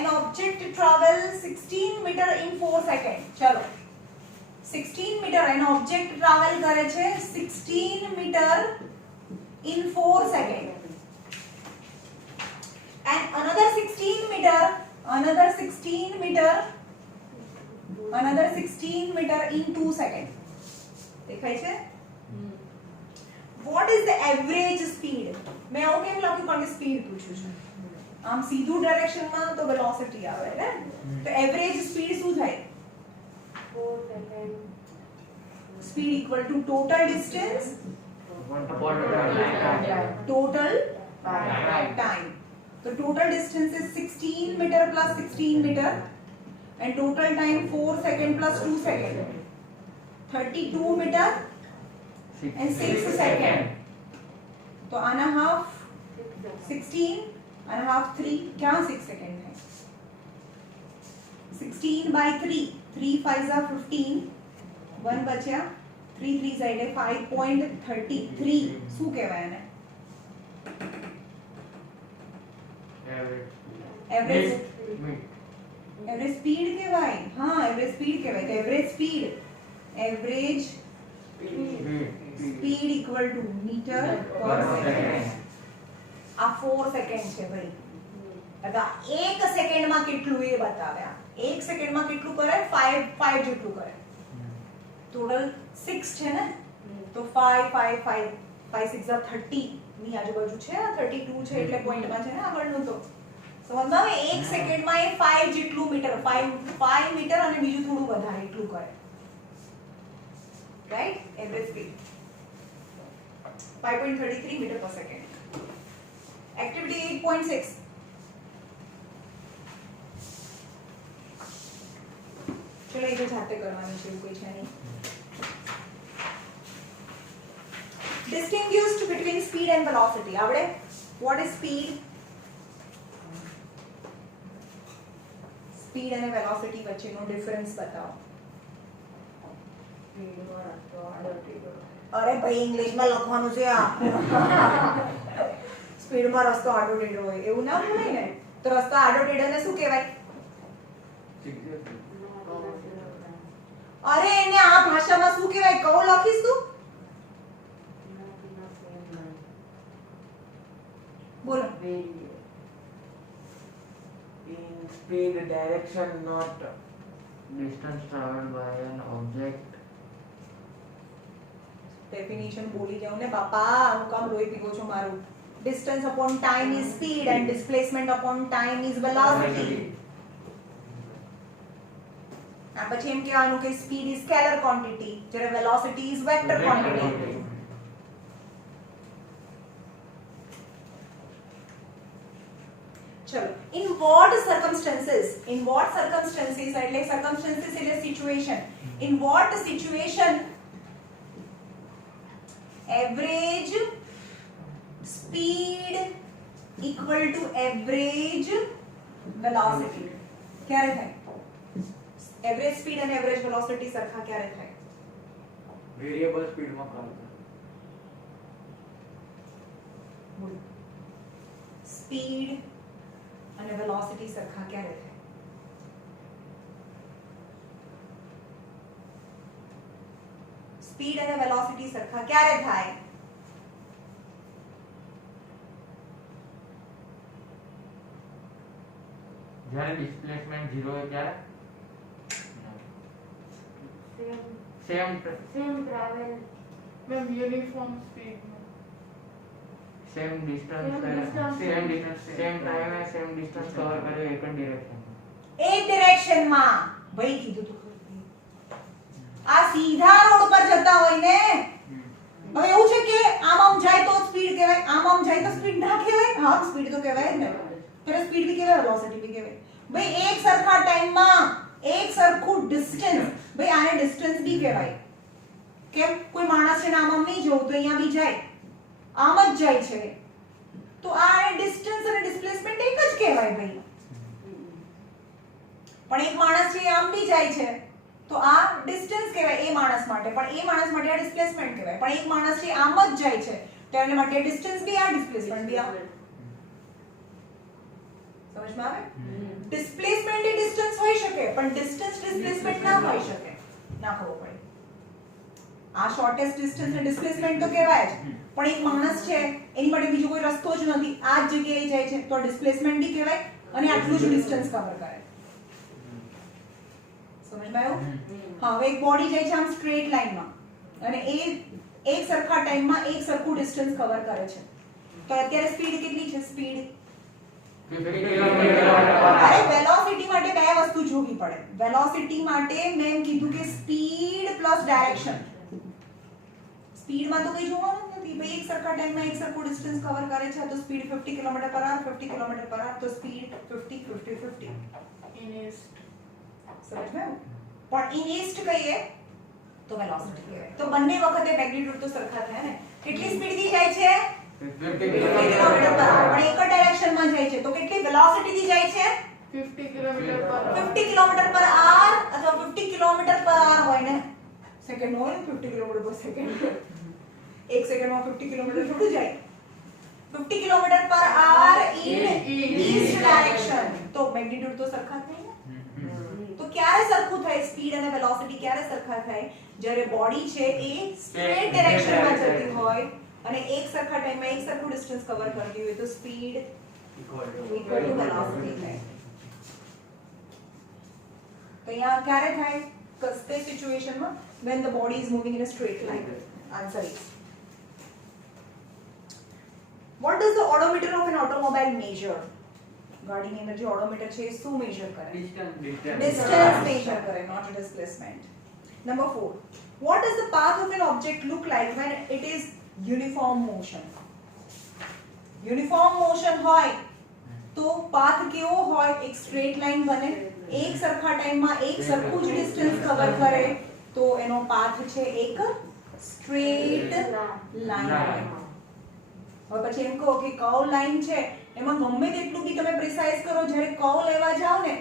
An object travel 16 meter in 4 seconds. ચલો 16 મીટર એનો ઓબ્જેક્ટ ટ્રાવેલ કરે છે 16 metre in 4 seconds. And another 16 meter in 2 seconds. દેખાય છે? What is the average speed? મેં આવું કેમ લખ્યું? કારણ કે સ્પીડ પૂછ્યું છે. આમ સીધું ડાયરેક્શનમાં તો વેલોસિટી આવે ને. તો એવરેજ સ્પીડ શું થાય? 4 seconds. Speed equal to total distance total time. So total distance is 16 meter plus 16 meter and total time 4 second plus 2 second, 32 meter and 6 second. तो आना हाफ 16 and half 3 क्या 6 second है? 16 by 3 3 5s are 15 1 बचा 3 3 साइड है 5.33 શું કહેવાય એને? એવરેજ સ્પીડ કહેવાય. હા, એવરેજ સ્પીડ કહેવાય. તો average speed equal to metre per second. આ 4 સેકન્ડ છે ભાઈ. એટલે 1 સેકન્ડમાં કેટલું એ બતાવ્યા. 1 સેકન્ડમાં કેટલું કરે? 5 જેટલું કરે. ટોટલ 6 છે ને, તો 5 5 5 5 6 30 ની આજુબાજુ છે. 32 છે એટલે પોઈન્ટમાં છે ને આગળનું. તો સમજમાં આવે? 1 સેકન્ડમાં એ 5 જેટલું મીટર 5 મીટર અને બીજું થોડું વધારે એટલું કરે. Right? Average speed 5.33 metre per second. Activity 8.6. ચલો એ તો જાતે કરવાનું છે, એવું કોઈ છે નહીં. Distinguished between speed and velocity. આવડે? What is speed? Speed અને velocity વચ્ચેનો ડિફરન્સ બતાવો. અરે ભાઈ ઇંગ્લિશમાં લખવાનું છે આ. સ્પીડમાં રસ્તો આડો ટેઢો હોય એવું ના હોય ને, તો રસ્તો આડો ટેઢોને શું કહેવાય? અરે એને આ ભાષામાં શું કહેવાય કહો, લખીશ તું? બોલો. In speed direction not Distance traveled by an object. Definition બોલી જાઉં ને બાપા, હું કામ લોહી પીવો છો મારું. Distance upon time is speed and displacement upon time is velocity. આ પછી એમ કહેવાનું કે સ્પીડ ઇઝ સ્કેલર ક્વોન્ટિટી જ્યારે વેલોસિટી ઇઝ વેક્ટર ક્વોન્ટિટી. ચલો, in what circumstances એટલે circumstances એટલે situation, in what situation average speed equal to average velocity ક્યારે થાય? એવરેજ સ્પીડ અને એવરેજ વેલોસિટી સરખા ક્યારે થાય? variable speed માં કામ સ્પીડ અને વેલોસિટી સરખા ક્યારે થાય? સ્પીડ અને વેલોસિટી સરખા ક્યારે થાય? જ્યારે ડિસ્પ્લેસમેન્ટ 0 હોય ત્યારે same same travel When uniform speed. Same distance Same distance. Same ટાઈમે સેમ ડિસ્ટન્સ કવર કર્યો એક જ ડિરેક્શન. એક ડિરેક્શનમાં. ભાઈ કીધું તું ખરું. આ સીધા રોડ પર જતા હોય ને, હવે એવું છે કે આમ જાય તો સ્પીડ કહેવાય, આમ જાય તો સ્પીડ ના કહેવાય. હા સ્પીડ તો કહેવાય જ ને, ત્યારે સ્પીડ બી કહેવાય, વેલોસિટી બી કહેવાય. ભાઈ એક સરખા ટાઈમમાં એક સરખું ડિસ્ટન્સ, ભાઈ આને ડિસ્ટન્સ બી કહેવાય. કેમ? કોઈ માણસ છે ને આમ નહીં જવું તો અહીંયા બી જાય, આમ જ જાય છે, તો આ ડિસ્ટન્સ અને ડિસ્પ્લેસમેન્ટ એક જ કહેવાય ભાઈ. પણ એક માણસ છે આમ બી જાય છે તો આ ડિસ્ટન્સ કહેવાય એ માણસ માટે, પણ એ માણસ માટે આ ડિસ્પ્લેસમેન્ટ કહેવાય. પણ એક માણસ છે આમ જ જાય છે તો એના માટે ડિસ્ટન્સ બી આ ડિસ્પ્લેસમેન્ટ બી આ. સમજમાં આવે? ડિસ્પ્લેસમેન્ટ એ ડિસ્ટન્સ હોઈ શકે પણ ડિસ્ટન્સ ડિસ્પ્લેસમેન્ટ ના હોઈ શકે, ના ખબર પડે. આ શોર્ટેસ્ટ ડિસ્ટન્સ ને ડિસ્પ્લેસમેન્ટ તો કહેવાય જ, પણ એક માણસ છે એની માટે બીજો કોઈ રસ્તો જ નથી, આ જ જગ્યાએ જાય છે તો ડિસ્પ્લેસમેન્ટ બી કહેવાય અને આટલું જ ડિસ્ટન્સ કવર કરે. સમજમાં આવ્યું? હા, હવે એક બોડી જાય છે આમ સ્ટ્રેટ લાઈનમાં અને એ એક સરખા ટાઈમમાં એક સરખું ડિસ્ટન્સ કવર કરે છે, તો અત્યારે સ્પીડ કેટલી છે? સ્પીડ 50 કિલોમીટર અરે વેલોસિટી માટે બે વસ્તુ જોવી પડે. વેલોસિટી માટે મેં એમ કીધું કે સ્પીડ પ્લસ ડાયરેક્શન. સ્પીડમાં તો કંઈ જોવાનું જ નથી ભાઈ, એક સરખા ટાઈમમાં એક સરખું ડિસ્ટન્સ કવર કરે છે તો સ્પીડ 50 કિલોમીટર/h 50 કિલોમીટર/h તો સ્પીડ 50 50 50. In east. સમજ્યું? પણ ઇન ઈસ્ટ કહીએ તો વેલોસિટી કહેવાય. તો બંને વખતે મેગ્નીટ્યુડ તો સરખા થાય ને. કેટલી સ્પીડથી જાય છે? 50 50 કિલોમીટર/h. પણ એક જ ડાયરેક્શનમાં જાય છે તો કેટલી વેલોસિટીથી જાય છે? 50 kilometer/h. 50 કિલોમીટર/h અથવા 50 કિલોમીટર/h હોય ને, સેકન્ડ હોય ને 50 કિલોમીટર/સેકન્ડ. એક સેકન્ડમાં 50 કિલોમીટર થોડું જાય. 50 કિલોમીટર/h ઇન ઈસ્ટ ડાયરેક્શન તો મેગ્નીટ્યુડ તો સરખા થાય ને. તો ક્યારે સરખું થાય? સ્પીડ અને વેલોસિટી ક્યારે સરખા થાય? જ્યારે બોડી છે એ સ્ટ્રેટ ડાયરેક્શનમાં જતી હોય અને એક સરખા ટાઈમમાં એક સરખું ડિસ્ટન્સ કવર કરતી હોય તો સ્પીડ ઇક્વલ ટુ વેલોસિટી થાય. તો અહીંયા ક્યારે થાય? કસ્તે સિચ્યુએશનમાં when the body is moving in a straight line. Answer is. What does the odometer of an automobile measure? ગાડીની અંદર જે ઓડોમીટર છે એ શું મેજર કરે? Distance. Distance measure કરે, not displacement. Number 4. What does the path of an object look like when it is uniform motion? Uniform motion હોય તો પાથ કેવો હોય? એક સ્ટ્રેટ લાઈન બને, એક સરખા ટાઈમમાં એક સરખું જ ડિસ્ટન્સ કવર કરે તો એનો પાથ છે એક સ્ટ્રેટ લાઈન હોય. હવે પછી એમ કહો કે કર્વ લાઈન છે એમાં ગમે તેટલું બી તમે પ્રિસાઇઝ કરો, જ્યારે કર્વ લેવા જાઓ ને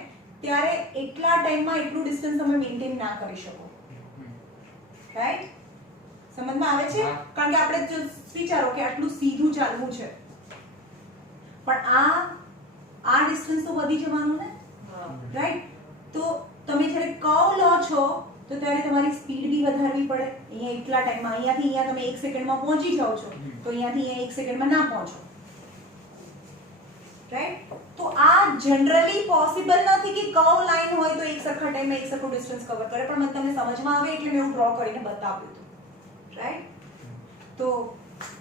ત્યારે એટલા ટાઈમમાં એટલું ડિસ્ટન્સ તમે મેન્ટેન ના કરી શકો. રાઈટ? સમજમાં આવે છે? કારણ કે આપણે જો વિચારો કે આટલું સીધું ચાલવું છે પણ આ ડિસ્ટન્સ તો વધી જવાનું ને, રાઈટ? તો તમે જ્યારે કર્વ લો છો તો ત્યારે તમારી સ્પીડ બી વધારવી પડે. અહીંયા એટલા ટાઈમમાં અહીંયાથી અહીંયા તમે 1 સેકન્ડમાં પહોંચી જાઓ છો તો અહીંયાથી અહીંયા 1 સેકન્ડમાં ના પહોંચો. રાઈટ? તો આ જનરલી પોસિબલ નથી કે કર્વ લાઈન હોય તો એક સરખા ટાઈમમાં એક સરખું ડિસ્ટન્સ કવર કરે, પણ મને તમને સમજમાં આવે એટલે મેં એવું ડ્રો કરીને બતાવ્યું હતું. રાઈટ? તો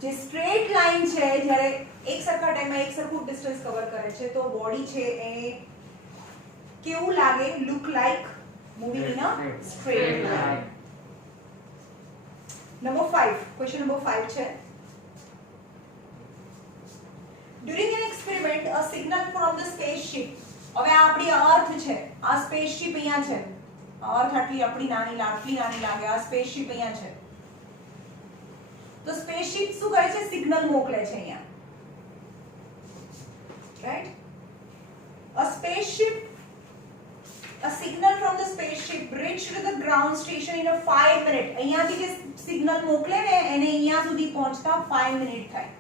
જે સ્ટ્રેટ લાઈન છે જ્યારે એક સરખા ટાઈમમાં એક સરખું ડિસ્ટન્સ કવર કરે છે તો બોડી છે એ કેવું લાગે? Look like moving in a straight line. Number 5. Question number 5 છે. During an experiment, a signal from the spaceship. હવે આ આપણી અર્થ છે, આ સ્પેસશિપ અહીંયા છે. અર્થ આટલી આપણી નાની લાગે, આ સ્પેસશિપ અહીંયા છે. તો સ્પેસશિપ શું કરે છે? સિગ્નલ મોકલે છે અહીંયા. Right? A signal from the spaceship reached the ground station in a 5 minute. અહીંયાથી જે સિગ્નલ મોકલે ને એને અહીંયા સુધી પહોંચતા 5 મિનિટ થાય.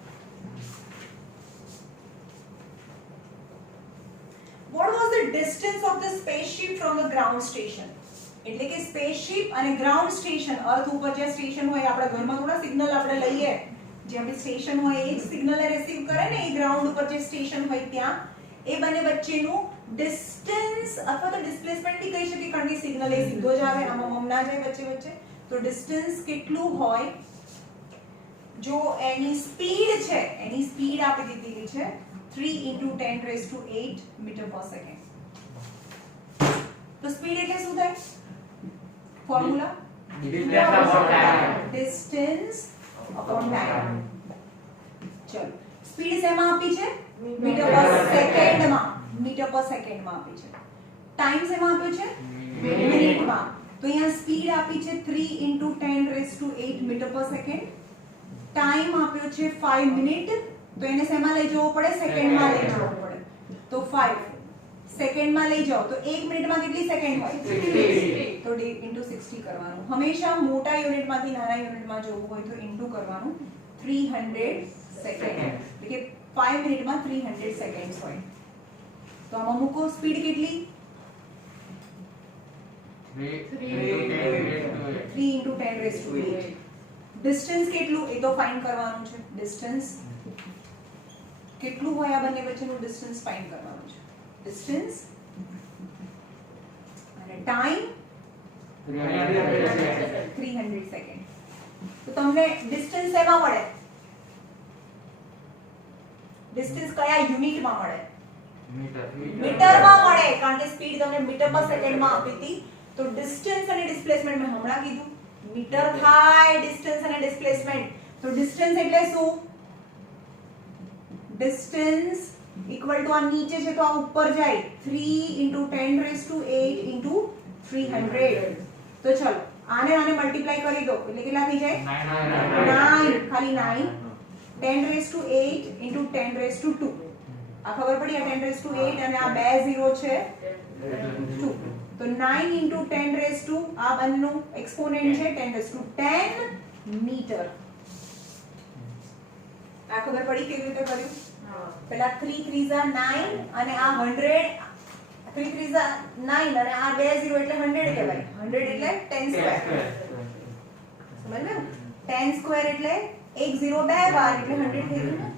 What was the distance of the spaceship from the ground station? એટલે કે સ્પેસશિપ અને ગ્રાઉન્ડ સ્ટેશન, અર્થ ઉપર જે સ્ટેશન હોય, આપણા ઘરમાં થોડા સિગ્નલ આપણે લઈએ, જે આપણી સ્ટેશન હોય એ સિગ્નલ રિસીવ કરે ને, એ ગ્રાઉન્ડ ઉપર જે સ્ટેશન હોય ત્યાં એ બંને વચ્ચેનું ડિસ્ટન્સ અથવા તો ડિસ્પ્લેસમેન્ટ બી કહી શકીએ, કારણ કે સિગ્નલ એ સીધો જ આવે, આમાં ના જાય વચ્ચે. તો ડિસ્ટન્સ કેટલું હોય? જો એની સ્પીડ છે, એની સ્પીડ આપી દીધી છે 3 × 10⁸ મીટર પર સેકન્ડ. તો સ્પીડ એટલે શું થાય? Formula distance upon time. ચલો, સ્પીડ શેમાં આપી છે? મીટર પર સેકન્ડમાં. આપી છે. ટાઈમ શેમાં આપ્યો છે? મિનિટમાં. તો અહીંયા સ્પીડ આપી છે 3 × 10⁸ મીટર પર સેકન્ડ. ટાઈમ આપ્યો છે 5 મિનિટ. તો એને શેમાં લઈ જવો પડે? સેકન્ડમાં લઈ જવો પડે. તો 5 સેકન્ડમાં લઈ જાઓ તો 1 મિનિટમાં કેટલી સેકન્ડ હોય? 60. તો × 60 કરવાનું. હંમેશા મોટા યુનિટમાંથી નાના યુનિટમાં જોવું હોય તો ઇન્ટુ કરવાનું. 300 સેકન્ડ. એટલે કે 5 મિનિટમાં 300 સેકન્ડ્સ હોય. તો આમાં મૂકો સ્પીડ કેટલી? 3 × 10⁸. ડિસ્ટન્સ કેટલું એ તો ફાઇન્ડ કરવાનું છે. ડિસ્ટન્સ કેટલું હોય આ બંને વચ્ચેનું ડિસ્ટન્સ ફાઇન્ડ કરવાનું છે. ડિસ્ટન્સ અને ટાઈમ 300 સેકન્ડ. તો તમને ડિસ્ટન્સ શેમાં મળે? ડિસ્ટન્સ કયા યુનિટમાં મળે? મીટરમાં મળે, કારણ કે સ્પીડ તમને મીટર પર સેકન્ડમાં આપી હતી. તો ડિસ્ટન્સ અને ડિસ્પ્લેસમેન્ટ મેં હમણાં કીધું મીટર થાય ડિસ્ટન્સ અને ડિસ્પ્લેસમેન્ટ. તો ડિસ્ટન્સ એટલે શું? ડિસ્ટન્સ ઇક્વલ ટુ આ નીચે છે તો આ ઉપર જાય 3 × 10⁸ × 300. તો ચલો આને મલ્ટીપ્લાય કરી દો એટલે કેટલા થઈ જાય? 9. ખાલી 9. 10⁸ × 10⁸2. આ ખબર પડી? આ 10⁸ અને આ બે 0 છે 2. તો 9 × 10⁸, આ બંનેનું એક્સપોનેન્ટ છે 10⁻10 મીટર. આ ખબર પડી કેવી રીતે કર્યું? પહેલા 3 × 3 = 9 અને આ 100. 3 × 3 = 9 અને આ બે 0 એટલે 100 કહેવાય. 100 એટલે 10². સમજ્યું? 10² એટલે 1 0 બે વાર એટલે 100 થઈ ગયું ને.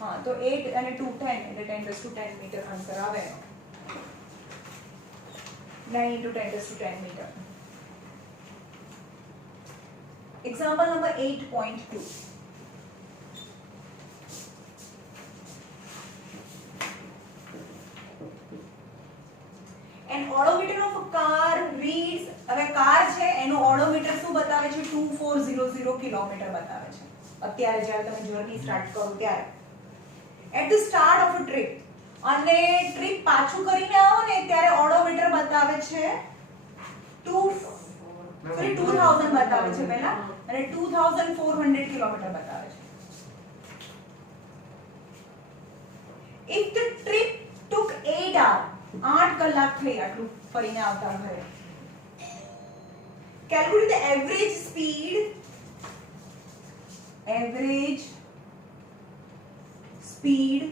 હા, તો 8 અને 2 10 એટલે 10⁻10 મીટર આન્સર આવે. 9 × 10⁻10 metre. Example number 8.2. Odometer of car reads, હવે કાર છે એનો ઓડોમીટર શું બતાવે છે? 2400 કિલોમીટર બતાવે છે અત્યારે જ્યારે તમે જર્ની સ્ટાર્ટ કરો ત્યારે. At the start of a trip, અને ટ્રીપ પાછું કરીને આવો ને ત્યારે ઓડોમીટર બતાવે છે 2000 બતાવે છે પહેલા, અને 2400 કિલોમીટર બતાવે છે. If the trip took 8 hours, 8 કલાક થઈ આટલું ફરીને આવતા ઘરે. Calculate the average speed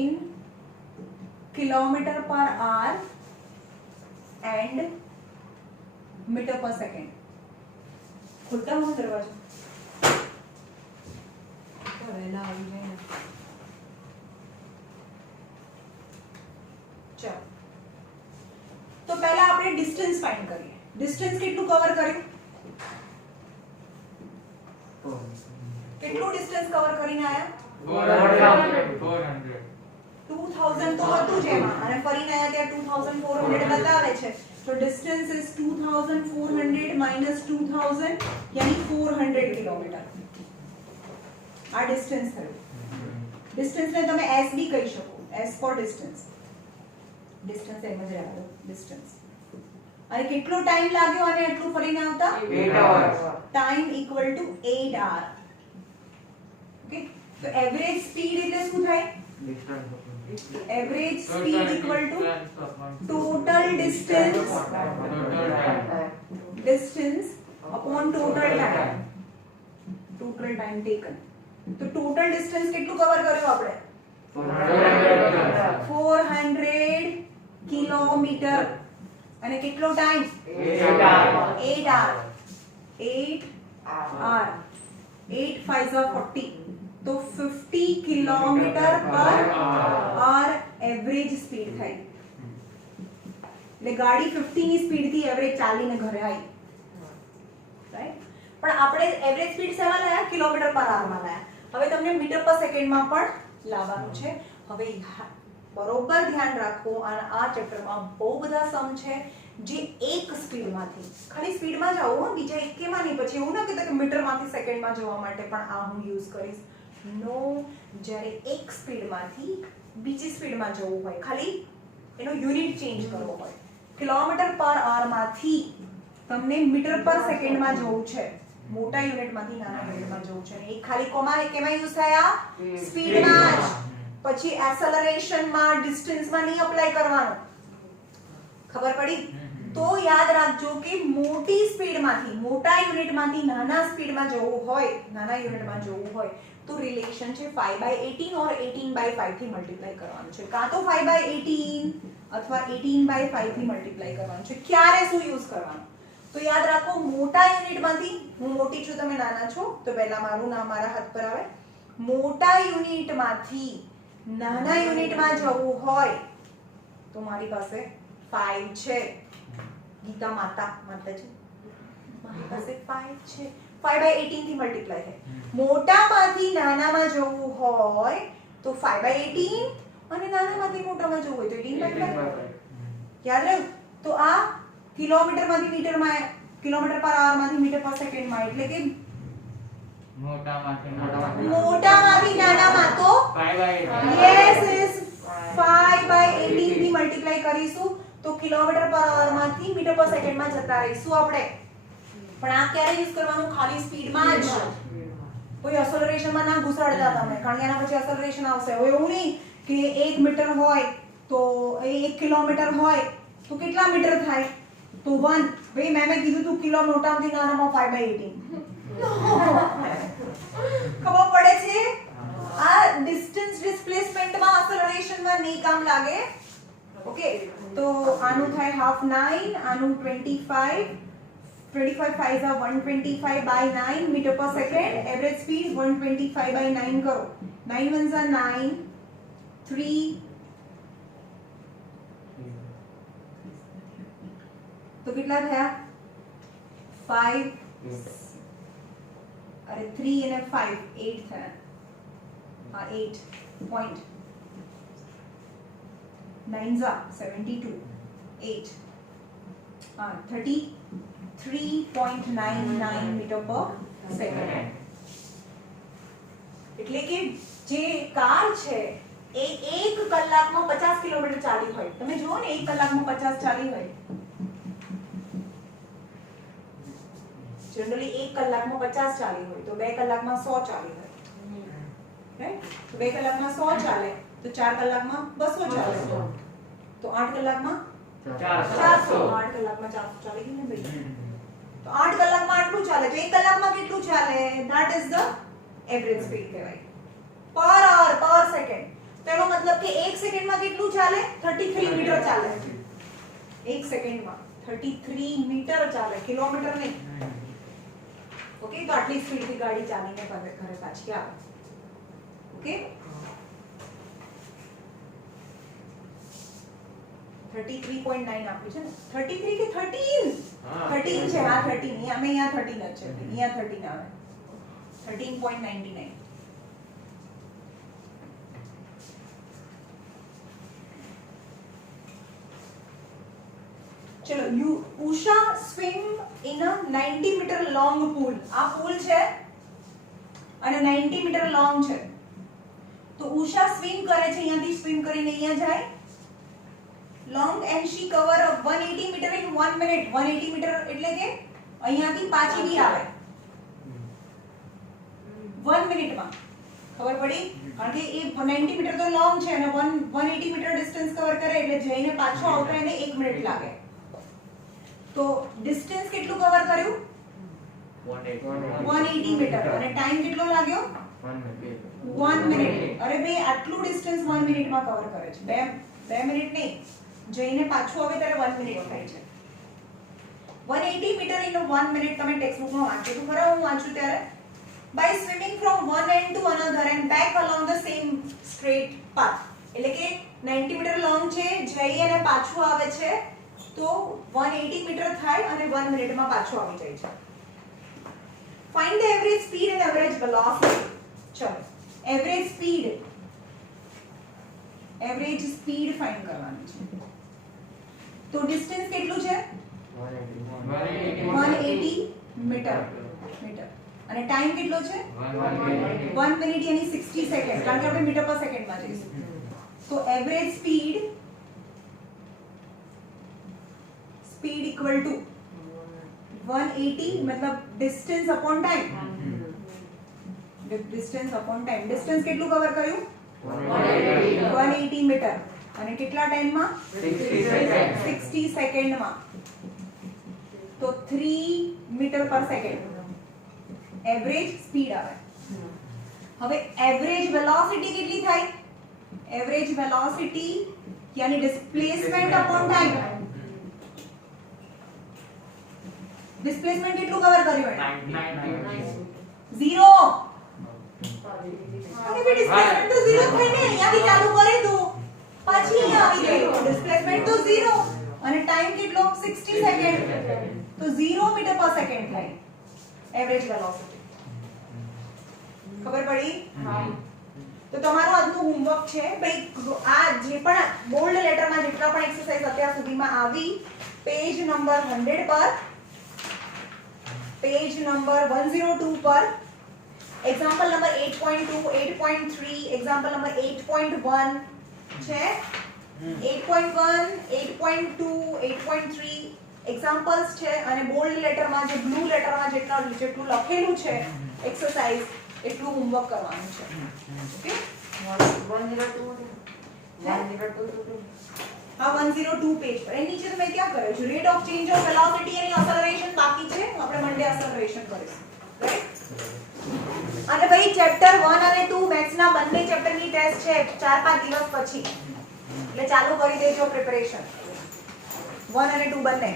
in kilometer per hour and meter per second. ખુલતા હું દરવાજો તો વહેલા આવી જાય ને. ચલો તો પહેલા આપણે ડિસ્ટન્સ ફાઇન્ડ કરીએ. ડિસ્ટન્સ કેટલું કવર કર્યું? કેટલું ડિસ્ટન્સ કવર કરીને આયા? 400. 2000 તો હતું જ એમાં, અને ફરીને આયા ત્યાં 2400 બતાવે છે. તો ડિસ્ટન્સ ઇઝ 2400 minus 2000 यानी 400 કિલોમીટર. આ ડિસ્ટન્સ થયું. ડિસ્ટન્સ ને તમે s બી કહી શકો, s ફોર ડિસ્ટન્સ. ડિસ્ટન્સ એમ જ રહેવા દો, ડિસ્ટન્સ. અને કેટલો ટાઈમ લાગ્યો અને એટલું ફરીને આવતા? 8 hours. Time equal to 8 hour. Okay, તો એવરેજ સ્પીડ એટલે શું થાય? Average speed equal two total distance upon total time. Total time taken. તો ટોટલ ડિસ્ટન્સ કેટલું કવર કર્યું આપણે? 400 કિલોમીટર. અને કેટલો ટાઈમ? 8 hours. 8 hour. 8 hour. 8 5 40. તો 50 કિલોમીટર પર hour એવરેજ સ્પીડ થાય. એટલે ગાડી 50 ની સ્પીડ થી એવરેજ ચાલીને ઘરે આવી. રાઈટ? પણ આપણે એવરેજ સ્પીડ શેમાં લાયા? કિલોમીટર પર hour માં લાયા. હવે તમને મીટર પર સેકન્ડમાં પણ લાવવાનું છે. હવે બરોબર ધ્યાન રાખો, આ ચેપ્ટરમાં બહુ બધા સમ છે જે એક સ્પીડમાંથી, ખાલી સ્પીડમાં જાઓ હો, બીજા એકેમાં નહીં. પછી એવું ના કહેતા કે મીટરમાંથી સેકન્ડમાં જવા માટે પણ આ હું યુઝ કરીશ. નો, જ્યારે એક સ્પીડમાંથી બીજી સ્પીડમાં જવું હોય, ખાલી એનો યુનિટ ચેન્જ કરવો હોય. કિલોમીટર પર hour માંથી તમને મીટર પર સેકન્ડમાં જવું છે, મોટા યુનિટમાંથી નાના યુનિટમાં જવું છે. એ ખાલી કેમાં યુઝ થયા? સ્પીડમાં જ. પછી એસેલરેશનમાં, ડિસ્ટન્સમાં નહીં અપ્લાય કરવાનો. ખબર પડી? તો યાદ રાખજો કે મોટી સ્પીડમાંથી, મોટા યુનિટમાંથી નાના સ્પીડમાં જવું હોય, નાના યુનિટમાં જવું હોય તો રિલેશન છે 5/18 ઓર 18/5 થી મલ્ટીપ્લાય કરવાનું છે. કાં તો 5/18 અથવા 18/5 થી મલ્ટીપ્લાય કરવાનું છે. ક્યારે શું યુઝ કરવાનું? તો યાદ રાખો, મોટા યુનિટમાંથી, હું મોટી છું તમે નાના છો, તો પહેલા મારું નામ મારા હાથ પર આવે. મોટા યુનિટમાંથી નાના યુનિટમાં જવું હોય તો મારી પાસે 5 છે. ગીતા માતાજી મારી પાસે 5 છે. 5/18 થી મલ્ટીપ્લાય થાય. મોટામાંથી નાનામાં જવું હોય તો 5/18, અને નાનામાંથી મોટામાં જવું હોય તો 18/5. યાદ રહ્યું? તો આ કિલોમીટરમાંથી મીટરમાં, કિલોમીટર પર hour માંથી મીટર પર સેકન્ડમાં, એટલે કે મોટામાંથી નાનામાં તો 5/18. yes is 5/18 થી મલ્ટીપ્લાય કરીશું તો કિલોમીટર પર hour માંથી મીટર પર સેકન્ડમાં જતા રહીશું આપણે. પણ આ ક્યારે યુઝ કરવાનું? ખાલી સ્પીડમાં જ. કોઈ એસેલરેશનમાં ના ઘુસાડતા તમે, કારણ કે એના પછી એસેલરેશન આવશે. હવે એવું નહીં કે 1 મીટર હોય તો 1 કિલોમીટર હોય તો કેટલા મીટર થાય? તો 1. ભાઈ મેમે કીધું તું કિલો મોટામાંથી નાનામાં 5/18. ખબર પડે છે? આ ડિસ્ટન્સ ડિસ્પ્લેસમેન્ટમાં, એસેલરેશનમાં નહીં કામ લાગે. ઓકે, તો આનું થાય half 9, આનું 25. 25 5 are 125/9 मीटर पर सेकंड. एवरेज स्पीड 125/9 करो. 9 1s are 9, 3 तो कितना થયા? 5. अरे 3 અને 5 8 થયા. હા 8 point. 9s are 72 8 33.99 metre per second. એટલે કે જે કાર છે એ 1 કલાકમાં 50 કિલોમીટર ચાલી હોય, તમે જુઓ ને 1 કલાકમાં 50 ચાલી હોય, જનરલી 1 કલાકમાં 50 ચાલી હોય તો 2 કલાકમાં 100 ચાલી હોય, રાઈટ? તો 2 કલાકમાં 100 ચાલે તો 4 કલાકમાં 200 ચાલે, તો 8 કલાકમાં 400, 8 કલાકમાં 400 ચાલી ગયું ને ભાઈ. તો 8 કલાકમાં આટલું ચાલે તો 1 કલાકમાં કેટલું ચાલે? That is the average speed કહેવાય પર અવર પર સેકન્ડ. તેનો મતલબ કે 1 સેકન્ડમાં કેટલું ચાલે? 33 મીટર ચાલે. 1 સેકન્ડમાં 33 મીટર ચાલે, કિલોમીટર નહીં. ઓકે, તો આટલી સ્પીડથી ગાડી ચાલીને ઘરે પાછી આવે. ઓકે, 33.9 આપ્યું છે ને? 33 કે 13? 13 છે. હા 13. અમે અહીંયા 13 જ છે. અહીંયા 13 આવે. 13.99. ચલો, Usha swim in a 90 meter long pool. આ pool છે અને 90 meter long છે. તો Usha swim કરે છે, અહીંયાથી swim કરીને અહીંયા જાય. Long and she cover a 180 meter in 1 minute. 180 meter એટલે કે અહીંયાથી પાછી બી આવે 1 મિનિટમાં. ખબર પડી? કારણ કે એ 90 મીટર તો લોંગ છે અને 180 મીટર ડિસ્ટન્સ કવર કરે એટલે જઈને પાછો આવતા એને 1 મિનિટ લાગે. તો ડિસ્ટન્સ કેટલું કવર કર્યું? 180 મીટર. અને ટાઈમ કેટલો લાગ્યો? 1 મિનિટ. અરે બે, આટલું ડિસ્ટન્સ 1 મિનિટમાં કવર કરે છે. 2 મિનિટ નહીં, જઈને પાછું આવે ત્યારે 1 મિનિટ થાય છે. 180 મીટર ઇન 1 મિનિટ. તમે ટેક્સ્ટ બુકમાં વાંચ્યું તો ખરા? હું વાંચ્યું ત્યારે. By swimming from one end to another and back along the same straight path. એટલે કે 90 મીટર લોંગ છે, જઈ અને પાછું આવે છે તો 180 મીટર થાય અને 1 મિનિટમાં પાછું આવી જાય છે. Find the average speed and average velocity. ચલો, એવરેજ સ્પીડ ફાઇન્ડ કરવાની છે. તો ડિસ્ટન્સ કેટલું છે? 180 મીટર. અને ટાઈમ કેટલો છે? 1 મિનિટ યાની 60 સેકન્ડ, કારણ કે આપણે મીટર પર સેકન્ડમાં જઈશું. તો એવરેજ સ્પીડ ઇક્વલ ટુ 180 મતલબ ડિસ્ટન્સ અપોન ટાઈમ. ડિસ્ટન્સ કેટલું કવર કર્યું? 180 મીટર. અને કેટલા ટાઈમમાં? 60 સેકન્ડમાં. તો 3 metre per second average speed આવે. હવે એવરેજ વેલોસિટી કેટલી થાય? એવરેજ વેલોસિટી યાની ડિસ્પ્લેસમેન્ટ અપોન ટાઈમ. ડિસ્પ્લેસમેન્ટ કેટલું કવર કર્યું? 0. અને બે ડિસ્પ્લેસમેન્ટ તો 0 થાય ને, અહીંયાથી ચાલુ કરી દો પાછી અહીંયા આવી ગઈ. ડિસ્પ્લેસમેન્ટ તો 0 અને ટાઈમ કેટલો? 60 સેકન્ડ. તો 0 મીટર પર સેકન્ડ થાય એવરેજ વેલોસિટી. ખબર પડી? તો તમારું આજનું હોમવર્ક છે ભાઈ, આ જે પણ બોલ્ડ લેટરમાં જેટલા પણ એક્સરસાઇઝ અત્યાર સુધીમાં આવી, પેજ નંબર 100 પર, પેજ નંબર 102 પર, એક્ઝામ્પલ નંબર 8.2, 8.3, એક્ઝામ્પલ નંબર 8.1 છે. 8.1, 8.2, 8.3 એક્ઝામ્પલ્સ છે અને બોલ્ડ લેટરમાં જે બ્લુ લેટરમાં જેટલું લખેલું છે એક્સરસાઇઝ એટલું હોમવર્ક કરવાનું છે. ઓકે, 102 પેજ પર. એની નીચે તમે ક્યાં કર્યું છે? Rate of change of velocity any acceleration બાકી છે. આપણે મંડે એસેલરેશન કરીશું, રાઈટ? અને ભાઈ ચેપ્ટર 1 અને 2 મેથ્સના બંને ચેપ્ટરની ટેસ્ટ છે 4-5 દિવસ પછી, એટલે ચાલુ કરી દેજો પ્રિપેરેશન 1 અને 2 બંને.